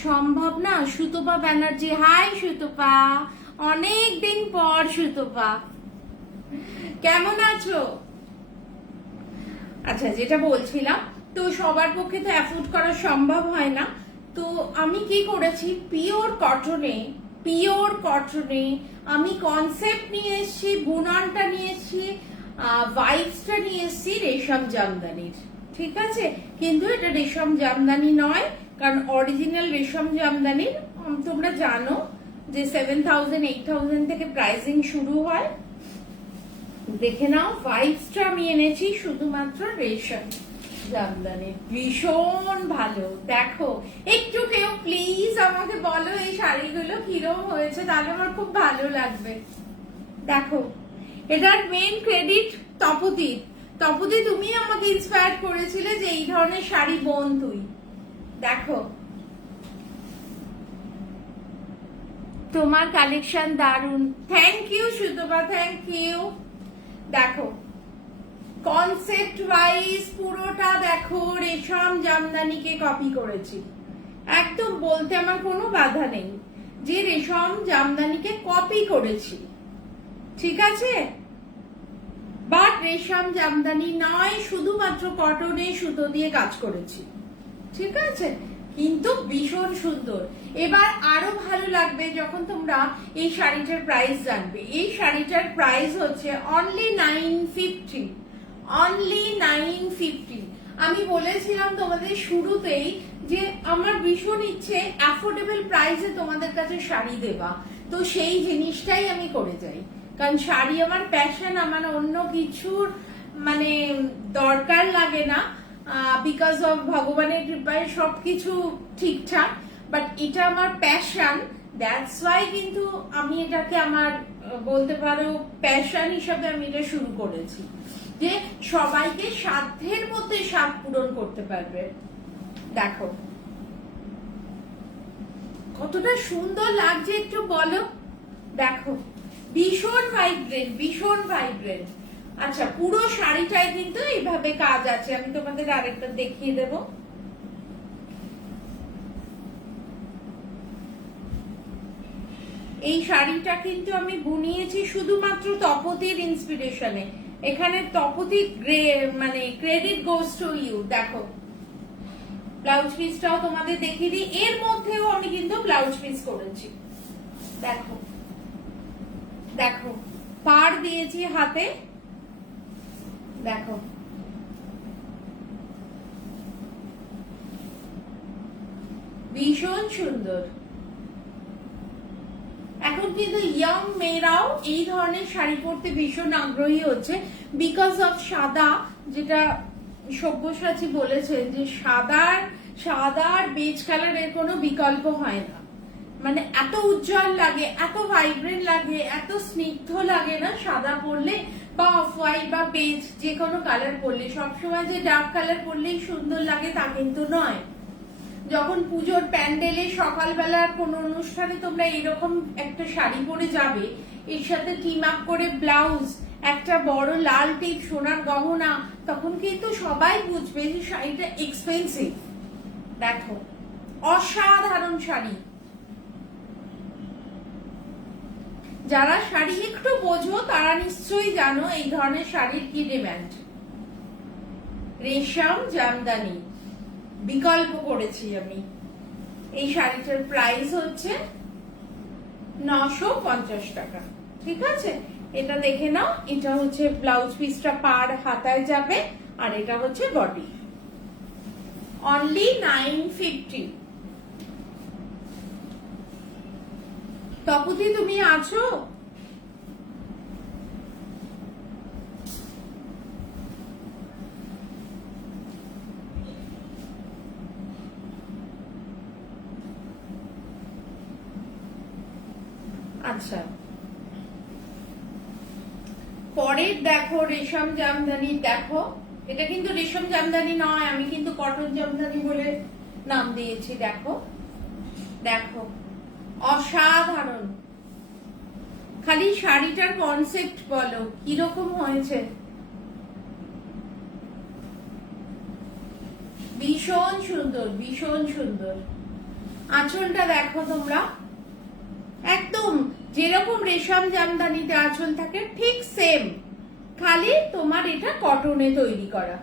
সম্ভব না। সুতপা ব্যানার্জি, হাই সুতপা, অনেক দিন পর। সুতপা কেমন আছো? আচ্ছা, যেটা বলছিলাম, তো সবার পক্ষে তো অ্যাফোর্ড করা সম্ভব হয় না। তো আমি কি করেছি, পিওর কটনে আমি কনসেপ্ট নিয়ে এসেছি, বুননটা নিয়ে এসেছি, ভাইবসটা নিয়ে এসেছি রেশম জামদানির। ঠিক আছে, কিন্তু এটা রেশম জামদানি নয়, কারণ অরিজিনাল রেশম জামদানির তোমরা জানো যে 7000-8000 থেকে প্রাইসিং শুরু হয়। দেখে নাও, ভাইবসটা আমি এনেছি শুধুমাত্র রেশম জামদানি, ভীষণ ভালো। দেখো একটু কেউ প্লিজ আমাকে বলো এই শাড়িগুলো কিরকম হয়েছে, তাহলে আমার খুব ভালো লাগবে। দেখো, এটার মেন ক্রেডিট তপতি। তপতি, তুমি আমাকে ইন্সপায়ার করেছিলে যে এই ধরনের শাড়ি বোন তুই। দেখো, তোমার কালেকশন দারুন, thank you Sutapa, thank you. দেখো কনসেপ্ট ওয়াইজ পুরোটা দেখো রেশম জামদানিকে কপি করেছি, একদম বলতে আমার কোনো বাধা নেই যে রেশম জামদানিকে কপি করেছি। ঠিক আছে, বাট রেশম জামদানি নয়, শুধুমাত্র কটনে সুতো দিয়ে কাজ করেছি। ঠিক আছে, কিন্তু ভীষণ সুন্দর। এবার আরো ভালো লাগবে যখন তোমরা এই শাড়িটার প্রাইস জানবে। এই শাড়িটার প্রাইস হচ্ছে অনলি 950, অনলি 950। আমি বলেছিলাম তোমাদের শুরুতেই যে আমার ভীষণ ইচ্ছে অ্যাফোর্ডেবল প্রাইসে তোমাদের কাছে শাড়ি দেবা, তো সেই জিনিসটাই আমি করে যাই। কারণ শাড়ি আমার প্যাশন, আমার অন্য কিছুর মানে দরকার লাগে না, বিকজ অফ ভগবানের কৃপায় সবকিছু ঠিকঠাক, বাট এটা আমার প্যাশন, দ্যাটস ওয়াই কিন্তু আমি এটাকে আমার বলতে পারো প্যাশন হিসাবে আমি এটা শুরু করেছি, যে সবাইকে সাধ্যের মধ্যে স্বাদ পূরণ করতে পারবে। দেখো কতটা সুন্দর লাগছে একটু বলো। দেখো ভীষণ ভাইব্রেন্ট, ভীষণ ভাইব্রেন্ট। আচ্ছা, পুরো শাড়িটায় কিন্তু এইভাবে কাজ আছে, আমি তোমাদের আরেকটা দেখিয়ে দেব। এই শাড়িটা কিন্তু আমি বুনিয়েছি শুধুমাত্র তপতির ইন্সপিরেশনে। এখানে তপতি মানে ক্রেডিট গোস টু ইউ। দেখো ব্লাউজ পিসটাও তোমাদের দেখিয়ে দিই, এর মধ্যেও আমি কিন্তু ব্লাউজ পিস করেছি। দেখো দেখো পাড় দিয়েছি হাতে, দেখো ভীষণ সুন্দর। এখন কিন্তু ইয়ং মেয়েরাও এই ধরনের শাড়ি পরতে ভীষণ আগ্রহী হচ্ছে, বিকজ অফ সাদা, যেটা সব্যসাচী বলেছেন যে সাদার বেজ কালারের কোনো বিকল্প হয় না। মানে এত উজ্জ্বল লাগে, এত ভাইব্রেন্ট লাগে, এত স্নিগ্ধ লাগে না সাদা পরলে, বা অফ হোয়াইট বা বেজ যে কোনো কালার পরলে। সবসময় যে ডার্ক কালার পরলেই সুন্দর লাগে তা কিন্তু নয়। যখন পুজোর প্যান্ডেলে সকালবেলার কোনো অনুষ্ঠানে তোমরা এরকম একটা শাড়ি পরে যাবে, এর সাথে টিম আপ করে ব্লাউজ, একটা বড় লাল টিপ সোনার গহনা, তখন কিন্তু সবাই বুঝবে যে শাড়িটা এক্সপেন্সিভ। দেখো অসাধারণ শাড়ি। যারা শাড়ি একটু বোঝো তারা নিশ্চয়ই জানো এই ধরনের শাড়ির কি ডিমান্ড। রেশম জামদানি বিকল্প করেছি আমি। এই শাড়িটার প্রাইস হচ্ছে 950 টাকা। ঠিক আছে, এটা দেখে নাও। এটা হচ্ছে ব্লাউজ পিসটা পার হাতায় যাবে, আর এটা হচ্ছে বডি। অনলি 950। তপতি তুমি আছো? আচ্ছা, পরের দেখো রেশম জামদানি। দেখো এটা কিন্তু রেশম জামদানি নয়, আমি কিন্তু কটন জামদানি বলে নাম দিয়েছি। দেখো দেখো অসাধারণ। খালি শাড়িটার কনসেপ্ট বলো কিরকম হয়েছে। ভীষণ সুন্দর, ভীষণ সুন্দর। আঁচলটা দেখো তোমরা, একদম যেরকম রেশম জামদানিতে আঁচল থাকে ঠিক সেম, খালি তোমার এটা কটনে তৈরি করা।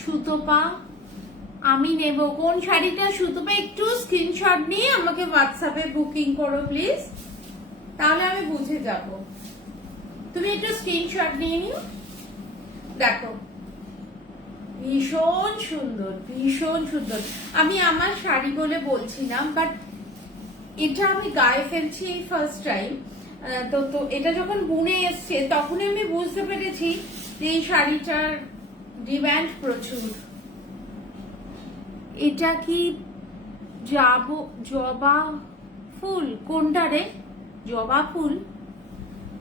সুতোপা আমি নেব। কোন শাড়িটা সুতোপা একটু স্ক্রিনশট নিয়ে আমাকে হোয়াটসঅ্যাপে বুকিং করো প্লিজ, তাহলে আমি বুঝে যাব। তুমি একটু স্ক্রিনশট নিয়ে নিও। দেখো ভীষণ সুন্দর, ভীষণ সুন্দর। আমি আমার শাড়ি বলে বলছি না, বাট এটা আমি গায়ে ফেলছি এই ফার্স্ট টাইম। তো এটা যখন বুনে এসছে তখন আমি বুঝতে পেরেছি যে এই শাড়িটার ডিমান্ড প্রচুর। এটা কি জবা ফুল? কোনটা রে? জবা ফুল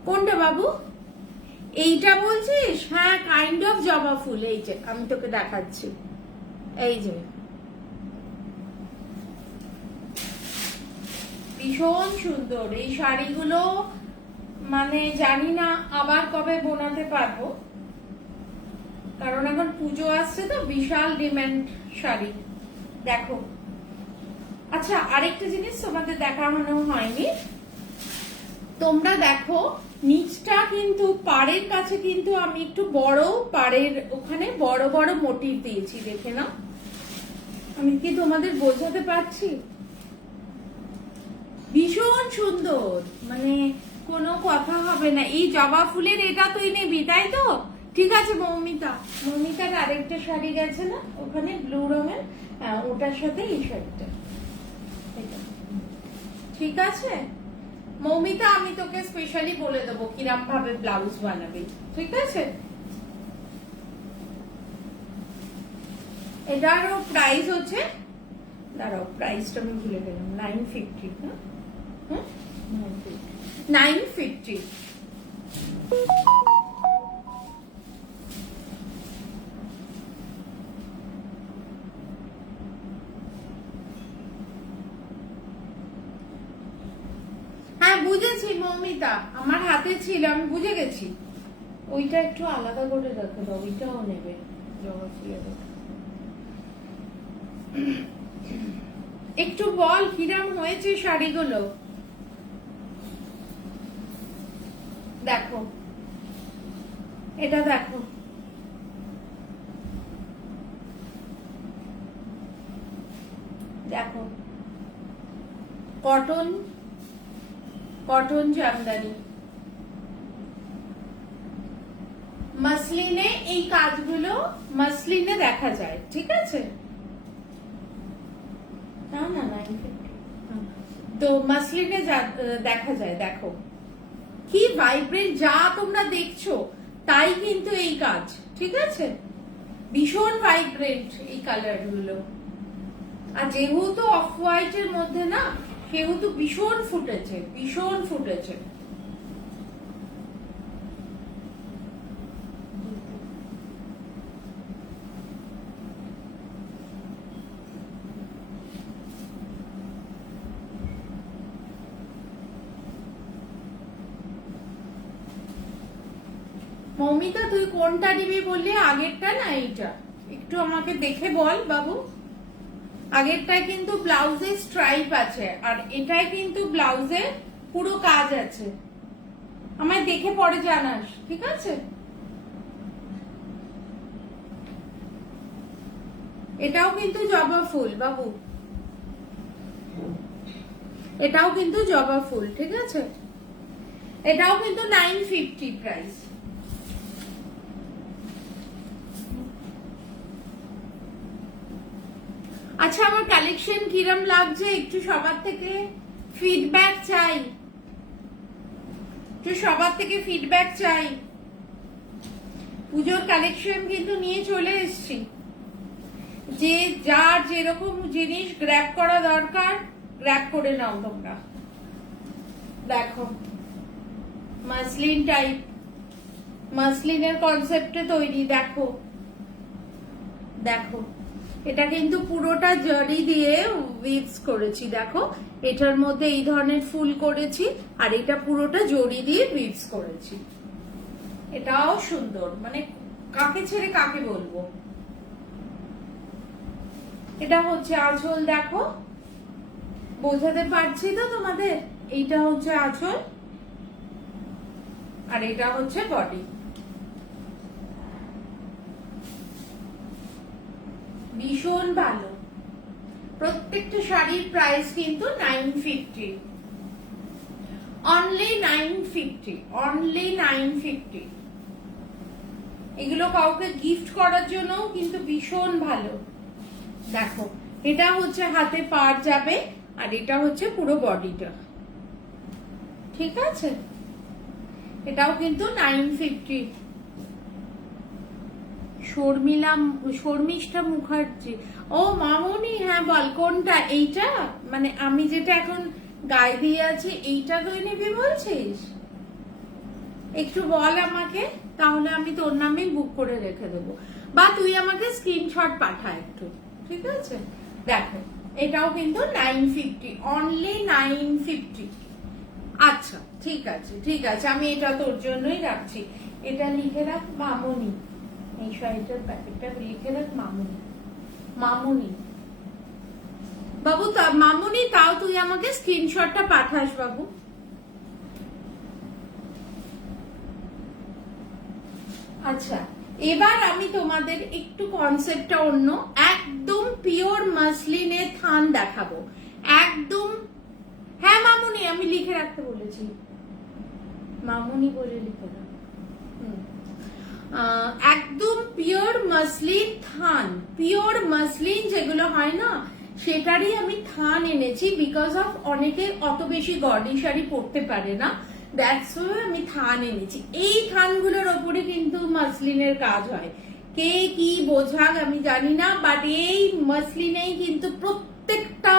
কোনটা বাবু? এইটা বলছিস? হ্যাঁ, কাইন্ড অফ জবা ফুল। এই যে আমি তোকে দেখাচ্ছি, এই যে ভীষণ সুন্দর এই শাড়িগুলো। মানে জানি না আবার কবে বোনাতে পারবো, কারণ এখন পুজো আসছে তো, বিশাল ডিমান্ড শাড়ি। দেখো আচ্ছা, আরেকটা জিনিস তোমাদের দেখানো হয়নি, তোমরা দেখো নিচটা কিন্তু পাড়ের কাছে কিন্তু আমি একটু বড় পাড়ের ওখানে বড় বড় মোটিভ দিয়েছি। দেখে নাও, আমি কি তোমাদের বোঝাতে পারছি? ভীষণ সুন্দর, মানে কোনো কথা হবে না। এই জবা ফুলের এটা তুই নিবি তাই তো? ঠিক আছে মৌমিতার আরেকটা শাড়ি গেছে না ওখানে ব্লু রঙের, ওটার সাথে এই শাড়িটা, ঠিক আছে মৌমিতা, আমি তোকে স্পেশালি বলে দেবো কিরম ভাবে ব্লাউজ বানাবি, ঠিক আছে? এটারও প্রাইস হচ্ছে, দাঁড়াও প্রাইসটা আমি ভুলে গেলাম, 950। হ্যাঁ 950। গেছি মৌমিতা, আমার হাতে ছিল, আমি বুঝে গেছি। ওইটা একটু আলাদা করে রাখে দাও, ওইটাও নেবে জবা ফুলের। একটু বল কিরম হয়েছে শাড়িগুলো। দেখো এটা, দেখো দেখো কটন, কটন জামদানি, মাসলিনে এই কাজগুলো মাসলিনে দেখা যায়, ঠিক আছে? না না 950 তো মাসলিনে দেখা যায়। দেখো কি ভাইব্রেন্ট, যা তোমরা দেখছো তাই কিন্তু এই কাজ, ঠিক আছে? ভীষণ ভাইব্রেন্ট এই কালার গুলো, আর যেহেতু অফ হোয়াইট এর মধ্যে না, সেহেতু ভীষণ ফুটেছে, ভীষণ ফুটেছে। মৌমিতা তুই কোনটা নিবি বললি? আগেরটা না এইটা? একটু আমাকে দেখে বল বাবু। আগেরটায় কিন্তু ব্লাউজে স্ট্রাইপ আছে, আর এটাই কিন্তু ব্লাউজে পুরো কাজ আছে। আমায় দেখে পরে জানাস, ঠিক আছে? এটাও কিন্তু জবা ফুল বাবু, এটাও কিন্তু জবা ফুল, ঠিক আছে? এটাও কিন্তু 950 প্রাইস। আচ্ছা আমার কালেকশন কিরম লাগছে একটু সবার থেকে ফিডব্যাক চাই, একটু সবার থেকে ফিডব্যাক চাই। পুজোর কালেকশন কিন্তু নিয়ে চলে এসেছি, যে যার যেরকম জিনিস গ্র্যাব করা দরকার গ্র্যাব করে নাও তোমরা। দেখো মাসলিন টাইপ, মাসলিনের কনসেপ্টে তৈরি। দেখো দেখো এটা কিন্তু পুরোটা জরি দিয়ে উইভস করেছি। দেখো এটার মধ্যে এই ধরনের ফুল করেছি, আর এটা পুরোটা জরি দিয়ে উইভস করেছি। এটাও সুন্দর, মানে কাকে ছেড়ে কাকে বলবো। এটা হচ্ছে আঁচল, দেখো বোঝাতে পারছি তো তোমাদের? এইটা হচ্ছে আঁচল, আর এটা হচ্ছে বডি। ভীষণ ভালো। প্রত্যেকটা শাড়ির প্রাইস কিন্তু 950, অনলি 950, অনলি 950। এগুলো কাউকে গিফট করার জন্য কিন্তু ভীষণ ভালো। দেখো এটা হচ্ছে হাতে পার যাবে, আর এটা হচ্ছে পুরো বডিটা, ঠিক আছে? এটাও কিন্তু 950। শর্মিষ্ঠা মুখার্জি, ও মামুনি, হ্যাঁ বল কোনটা? এইটা মানে আমি যেটা এখন গায়ে দিয়ে আছি এইটা তুই নিবি বলছিস? একটু বল আমাকে, তাহলে আমি তোর নামেই বুক করে রেখে দেবো, বা তুই আমাকে স্ক্রিনশট পাঠা একটু, ঠিক আছে? দেখো এটাও কিন্তু 950, অনলি 950। আচ্ছা ঠিক আছে, ঠিক আছে, আমি এটা তোর জন্যই রাখছি। এটা লিখে রাখ মামুনি, এই শাড়িটার প্যাকেটটা লিখে রাখ মামুনি। মামুনি বাবু, মামুনি তাও তুই আমাকে স্ক্রিনশটটা পাঠাস বাবু। আচ্ছা এবার আমি তোমাদের একটু কনসেপ্টটা অন্য, একদম পিওর মাসলিনের থান দেখাবো, একদম। হ্যাঁ মামুনি, আমি লিখে রাখতে বলেছি, মামুনি বলে লিখে রাখ। একদম পিওর মাসলিন থান, পিওর মাসলিন যেগুলো হয় না সেটারই আমি থান এনেছি, বিকজ অফ অনেকে অত বেশি গর্ডি শাড়ি পরতে পারে না, দ্যাটস ওয়াই আমি থান এনেছি। এই থানগুলোর ওপরে কিন্তু মাসলিনের কাজ হয়, কে কি বোঝাক আমি জানি না, বাট এই মাসলিনেই কিন্তু প্রত্যেকটা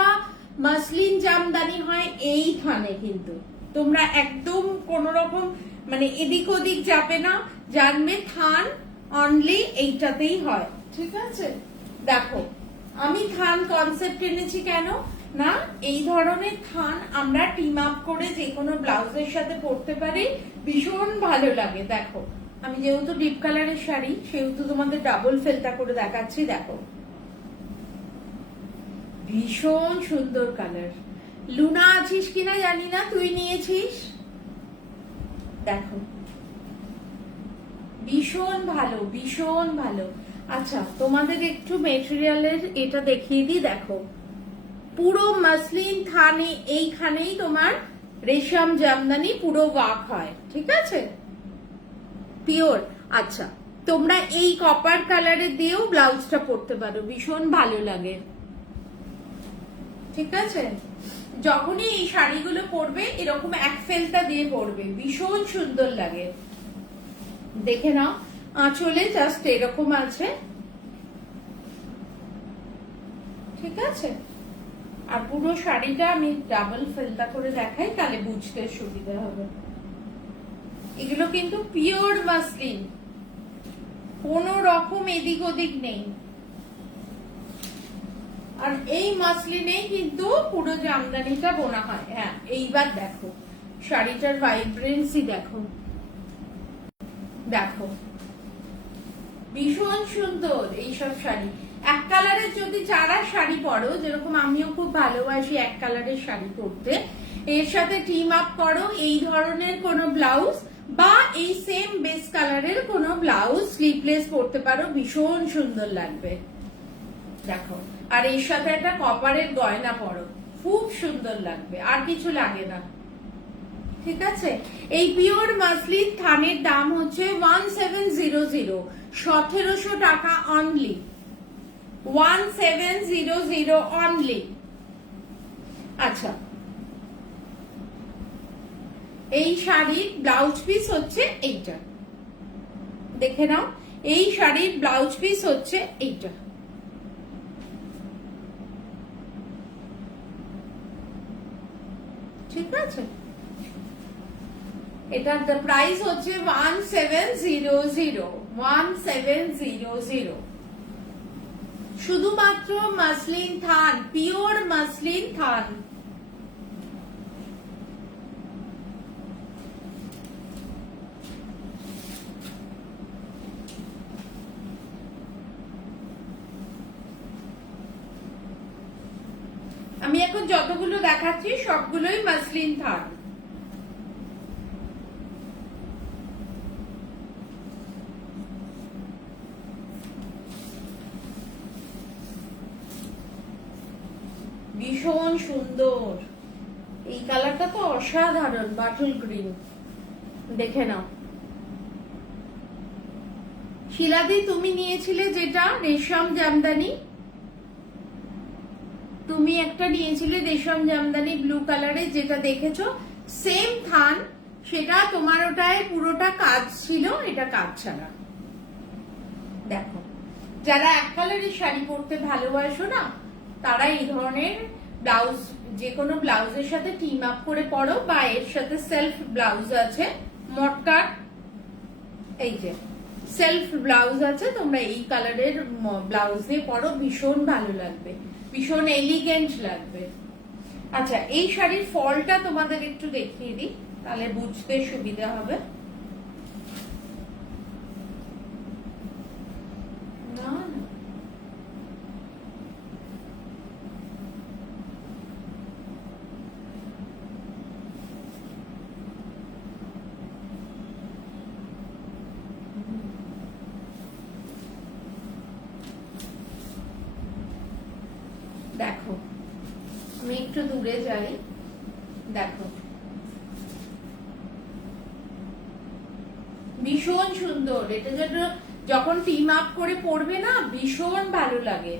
মাসলিন জামদানি হয় এই থানে। কিন্তু তোমরা একদম কোন রকম মানে এদিক ওদিক যাবে না, জানবে থান অনলি এইটাতেই হয়, ঠিক আছে? দেখো আমি থান কনসেপ্ট এনেছি কেন, না, এই ধরনের থান আমরা টিম আপ করে যে কোনো ব্লাউজের সাথে পরতে পারি, ভীষণ ভালো লাগে। দেখো আমি যেহেতু ডিপ কালারের শাড়ি সেহেতু তোমাদের ডাবল ফেলটা করে দেখাচ্ছি। দেখো ভীষণ সুন্দর কালার। লুনা আছিস কিনা জানি না, তুই নিয়েছিস? দেখো ভীষণ ভালো, ভীষণ ভালো। আচ্ছা তোমাদের একটু মেটেরিয়ালের এটা দেখিয়ে দিই। দেখো পুরো মাসলিন থানে এইখানেই তোমার রেশম জামদানি পুরো ওয়ার্ক হয়, ঠিক আছে, পিওর। আচ্ছা তোমরা এই কপার কালারে দিয়েও ব্লাউজটা পরতে পারো, ভীষণ ভালো লাগে, ঠিক আছে। যখনই এই শাড়িগুলো পরবে এরকম এক ফেলটা দিয়ে পরবে, ভীষণ সুন্দর লাগে। দেখে নাও আঁচলে জাস্ট এরকম আছে, ঠিক আছে। আর পুরো শাড়িটা আমি ডাবল ফেলতা করে দেখাই, তাহলে বুঝতে সুবিধা হবে। এগুলো কিন্তু পিওর মাসলিন, কোনো রকম এদিক ওদিক নেই। আর এই মাসলিনেই কিন্তু পুরো জামদানিটা বোনা হয়। হ্যাঁ এইবার দেখো শাড়িটার ভাইব্রেন্সি দেখো, দেখো ভীষণ সুন্দর এইসব শাড়ি। এক কালারের যদি যারা শাড়ি পরো, যেরকম আমিও খুব ভালোবাসি এক কালারের শাড়ি পরতে, এর সাথে টিম আপ করো এই ধরনের কোনো ব্লাউজ বা এই সেম বেস কালারের কোনো ব্লাউজ স্লিভলেস পরতে পারো, ভীষণ সুন্দর লাগবে। দেখো আর এর সাথে একটা কপারের গয়না পরো, খুব সুন্দর লাগবে, আর কিছু লাগে না, ঠিক আছে। এই পিওর মাসলিন থানের দাম হচ্ছে 1700, 1700 টাকা অনলি, 1700 অনলি। আচ্ছা এই শাড়ির ব্লাউজ পিস হচ্ছে এইটা, দেখে নাও। এই শাড়ির ব্লাউজ পিস হচ্ছে এইটা, ঠিক আছে। এটার প্রাইস হচ্ছে 1700, 1700, শুধুমাত্র মাসলিন থান, পিওর মাসলিন থান। আমি এখন যতগুলো দেখাচ্ছি সবগুলোই মাসলিন থান। ভীষণ সুন্দর, এই কালারটা তো অসাধারণ, বাটল গ্রিন, দেখে নাও। শিলাদি তুমি নিয়েছিলে যেটা রেশম জামদানি, তুমি একটা নিয়েছিলে রেশম জামদানি ব্লু কালারের, যেটা দেখেছো সেম থান, সেটা তোমার ওটায় পুরোটা কাজ ছিল, এটা কাজ ছাড়া। দেখো যারা এক কালারের শাড়ি পরতে ভালোবাসো না, তারা এই ধরনের ব্লাউজ যে কোনো ব্লাউজের সাথে টিম আপ করে পরো, বা এর সাথে সেলফ ব্লাউজ আছে মটকার, এই যে সেলফ ব্লাউজ আছে, তোমরা এই কালারের ব্লাউজ দিয়ে পরো, ভীষণ ভালো লাগবে, ভীষণ এলিগেন্ট লাগবে। আচ্ছা এই শাড়ির ফলটা তোমাদের একটু দেখিয়ে দিই, তাহলে বুঝতে সুবিধা হবে। না না দেখো আমি একটু দূরে যাই, দেখো ভীষণ সুন্দর। এটা যখন টিম আপ করে পরবে না, ভীষণ ভালো লাগে,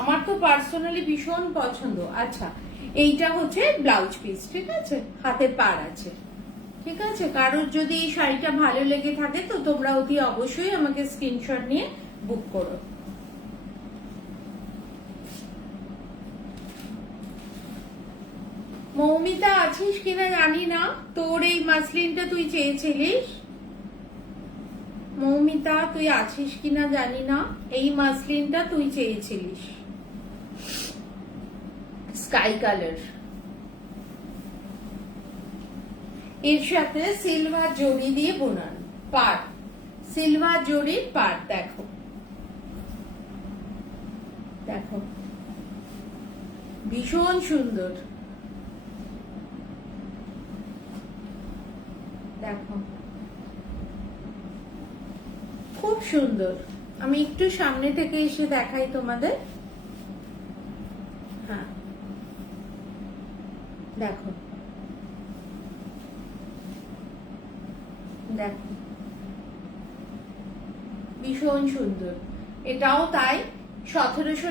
আমার তো পার্সোনালি ভীষণ পছন্দ। আচ্ছা এইটা হচ্ছে ব্লাউজ পিস, ঠিক আছে, হাতের পাড় আছে, ঠিক আছে। কারোর যদি এই শাড়িটা ভালো লেগে থাকে তো তোমরা অতি অবশ্যই আমাকে স্ক্রিনশট নিয়ে বুক করো। মৌমিতা আছিস কিনা জানি না, তোর এই মাসলিনটা তুই চেয়েছিলিস। মৌমিতা তুই আছিস কিনা জানি না, এই মাসলিনটা তুই চেয়েছিলিস। স্কাই কালার, এর সাথে সিলভার জড়ি দিয়ে বোনান পাড়, সিলভার জড়ির পাড়। দেখো দেখো ভীষণ সুন্দর। দেখো খুব সুন্দর। আমি একটু সামনে থেকে এসে দেখাই তোমাদের। হ্যাঁ দেখো দেখো ভীষণ সুন্দর। এটাও তাই, 1700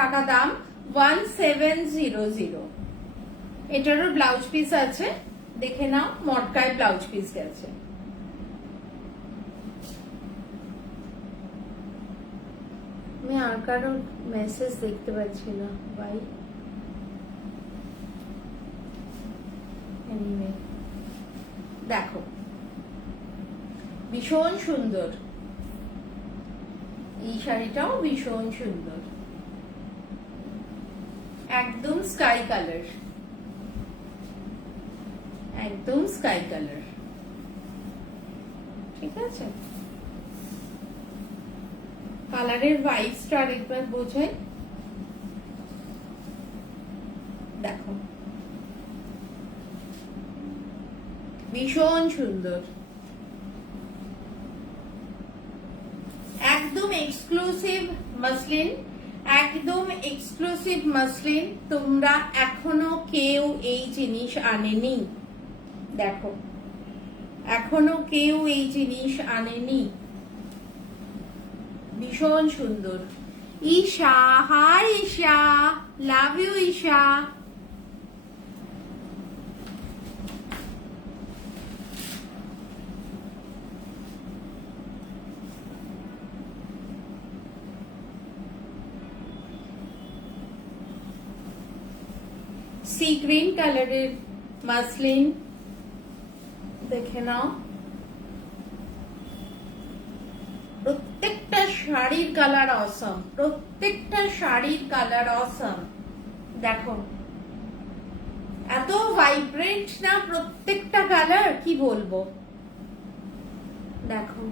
টাকা দাম, 1700। এটারও ব্লাউজ পিস আছে, দেখে নাও, মটকায় ব্লাউজ পিস আছে। আমি আর কারোর মেসেজ দেখতে পাচ্ছি না ভাই। দেখো ভীষণ সুন্দর, এই শাড়িটাও ভীষণ সুন্দর, একদম স্কাই কালার, একদম স্কাই কালার। ঠিক আছে, কালারের ভাইবসটা আরেকবার বোঝাই। দেখো ভীষণ সুন্দর, একদম এক্সক্লুসিভ মাসলিন, একদম এক্সক্লুসিভ মাসলিন। তোমরা এখনো কেউ এই জিনিস আনেনি। দেখো এখনো কেউ এই জিনিস আনেনি, ভীষণ সুন্দর। Isha, hi Isha, love you Isha. Sea green কালারের মাসলিন, দেখে নাও। প্রত্যেকটা শাড়ির কালার অসম, প্রত্যেকটা শাড়ির কালার অসম। দেখো এত ভাইব্রেন্ট না প্রত্যেকটা কালার, কি বলবো। দেখো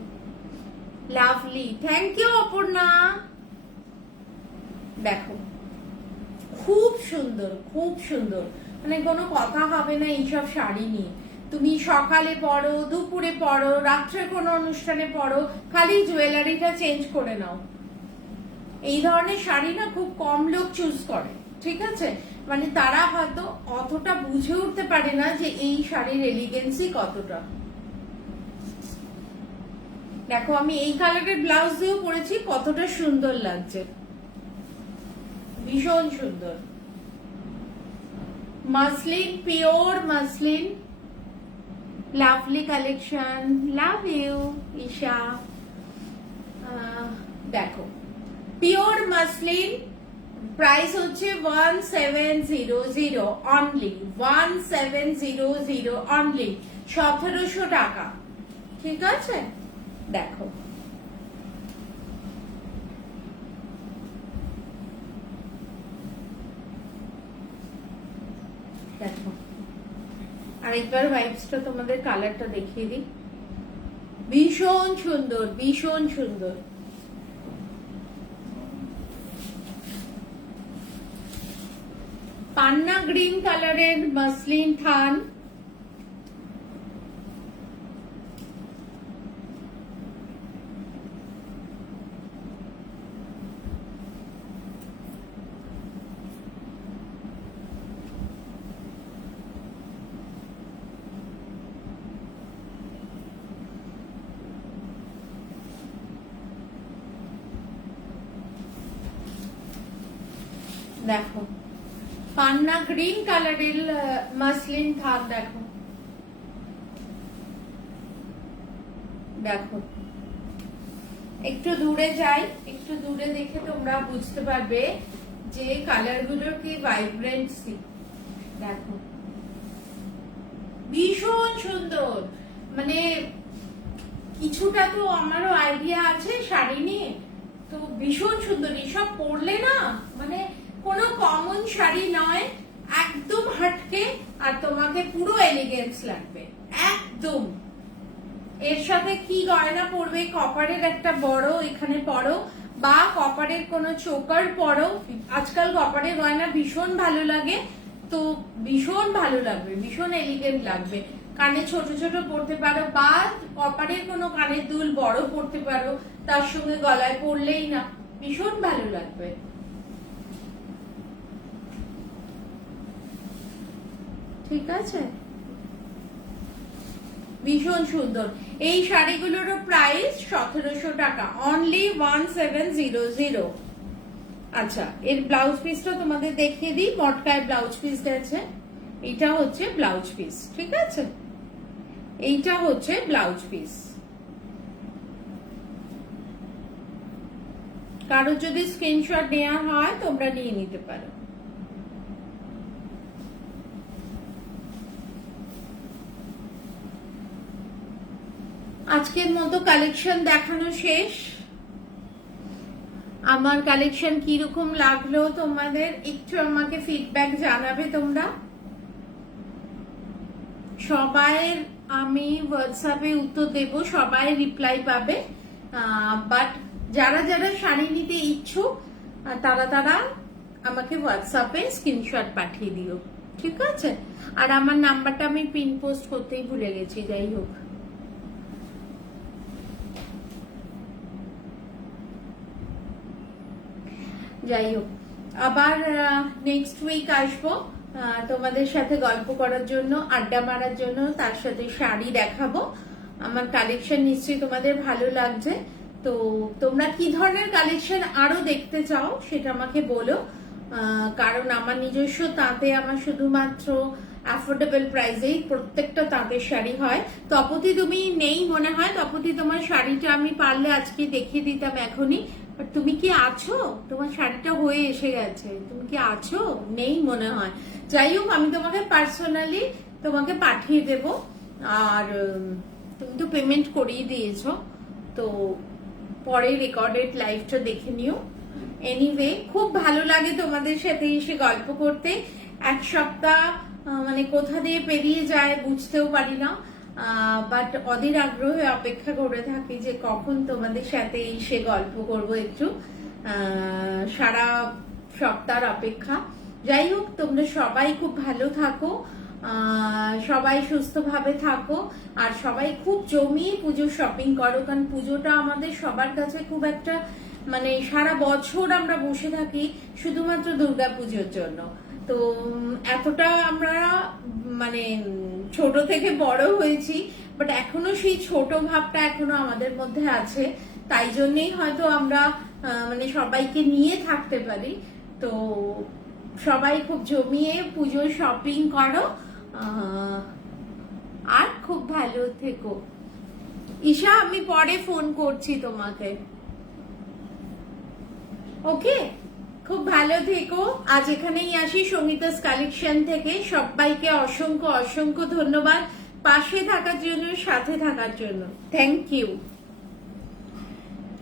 লাভলি, থ্যাংক ইউ অপর্ণা। দেখো খুব সুন্দর, খুব সুন্দর, মানে কোনো কথা হবে না এইসব শাড়ি নিয়ে। তুমি সকালে পরো, দুপুরে পরো, রাত্রে কোনো অনুষ্ঠানে পরো, খালি জুয়েলারিটা চেঞ্জ করে নাও। এই ধরনের শাড়ি না খুব কম লোক চুজ করে, ঠিক আছে, মানে তারা হয়তো অতটা বুঝে উঠতে পারে না যে এই শাড়ির এলিগেন্সি কতটা। দেখো আমি এই কালারের ব্লাউজ দিয়েও পরেছি, কতটা সুন্দর লাগছে, ভীষণ সুন্দর। Muslin, pure muslin, lovely collection, love you Isha. দেখো পিওর মাসলিন, প্রাইস হচ্ছে 1700 অনলি, 1700 অনলি, 1700 টাকা। ঠিক আছে, দেখো দেখো আরেকবার ভাইবসটা তোমাদের কালারটা দেখিয়ে দিই, ভীষণ সুন্দর, ভীষণ সুন্দর। পান্না গ্রিন কালারের মাসলিন থান, দেখো পান্না গ্রিন কালারের মাসলিন থান। দেখো দেখো একটু দূরে যাই, একটু দূরে দেখে তোমরা বুঝতে পারবে যে কালার গুলোর কি ভাইব্রেন্সি। দেখো ভীষণ সুন্দর, মানে কিছুটা তো আমারও আইডিয়া আছে শাড়ি নিয়ে, তো ভীষণ সুন্দর। এসব পরলে না মানে কোনো কমন শাড়ি নয়, একদম হাটকে আর তোমাকে পুরো এলিগেন্স লাগবে একদম। এর সাথে কি গয়না পরবে, কপারের একটা বড় এখানে পরো বা কপারের কোনো চোকার পরো। আজকাল কপারের গয়না ভীষণ ভালো লাগে, তো ভীষণ ভালো লাগবে, ভীষণ এলিগেন্ট লাগবে। কানে ছোট ছোট পরতে পারো বা কপারের কোনো কানের দুল বড় পরতে পারো, তার সঙ্গে গলায় পরলেই না ভীষণ ভালো লাগবে। ঠিক আছে, ভীষণ সুন্দর। এই শাড়িগুলোরও প্রাইস 1700 টাকা, অনলি 1700। আচ্ছা, এর ব্লাউজ পিসটা তোমাদের দেখিয়ে দিই। মটকায় ব্লাউজ পিস আছে, এটা হচ্ছে ব্লাউজ পিস। ঠিক আছে, এইটা হচ্ছে ব্লাউজ পিস। কারোর যদি স্ক্রিনশট নেওয়া হয় তোমরা নিয়ে নিতে পারো। আজকের মতো কালেকশন দেখানো শেষ। আমার কালেকশন কিরকম লাগলো তোমাদের একটু আমাকে ফিডব্যাক জানাবে তোমরা। সবাইয়ের আমি হোয়াটসঅ্যাপে উত্তর দেব, সবাই রিপ্লাই পাবে। বাট যারা যারা শাড়ি নিতে ইচ্ছুক তারা তারা আমাকে হোয়াটসঅ্যাপে স্ক্রিনশট পাঠিয়ে দিও। ঠিক আছে, আর আমার নাম্বারটা আমি পিন পোস্ট করতেই ভুলে গেছি। যাই হোক, আবার নেক্সট উইক আসবো তোমাদের সাথে গল্প করার জন্য, আড্ডা মারার জন্য, তার সাথে শাড়ি দেখাবো। আমার কালেকশন নিশ্চয়ই তোমাদের ভালো লাগছে। তো তোমরা কি ধরনের কালেকশন আরো দেখতে চাও সেটা আমাকে বলো, কারণ আমার নিজস্ব তাঁতে আমার শুধুমাত্র অ্যাফোর্ডেবল প্রাইসেই প্রত্যেকটা তাঁতের শাড়ি হয়। তপতি তুমি নেই মনে হয়, তপতি তোমার শাড়িটা আমি পারলে আজকে দেখিয়ে দিতাম এখনই, তুমি কি আছো? তোমার শাড়িটা হয়ে এসে গেছে, তুমি কি আছো? নেই মনে হয়। যাই হোক, আমি তোমাকে পার্সোনালি তোমাকে পাঠিয়ে দেব। আর তুমি তো পেমেন্ট করেই দিয়েছো, তো পরে রেকর্ডেড লাইভটা দেখে নিও। এনিওয়ে, খুব ভালো লাগে তোমাদের সাথে এসে গল্প করতে। এক সপ্তাহ মানে কোথা দিয়ে পেরিয়ে যায় বুঝতেও পারি না, বাট অধীর আগ্রহে অপেক্ষা করে থাকি যে কখন তোমাদের সাথে এসে গল্প করব একটু। সারা সপ্তাহের অপেক্ষা। যাই হোক, তোমরা সবাই খুব ভালো থাকো, সবাই সুস্থভাবে থাকো, আর সবাই খুব জমিয়ে পুজোর শপিং করো, কারণ পুজোটা আমাদের সবার কাছে খুব একটা মানে সারা বছর আমরা বসে থাকি শুধুমাত্র দুর্গা পুজোর জন্য। তো এতটা আমরা মানে ছোট থেকে বড় হয়েছি, বাট এখনো সেই ছোট ভাবটা এখনো আমাদের মধ্যে আছে। তাই জন্যই হয়তো আমরা মানে সবাইকে নিয়ে থাকতে পারি। তো সবাই খুব জমিয়ে পুজোর শপিং করো, আর খুব ভালো থেকো। ঈশা, আমি পরে ফোন করছি তোমাকে। ওকে, খুব ভালো থেকো। আজ এখানেই আসি সঙ্গীতাস কালেকশন থেকে। সবাইকে অসংখ্য অসংখ্য ধন্যবাদ পাশে থাকার জন্য, সাথে থাকার জন্য। Thank you.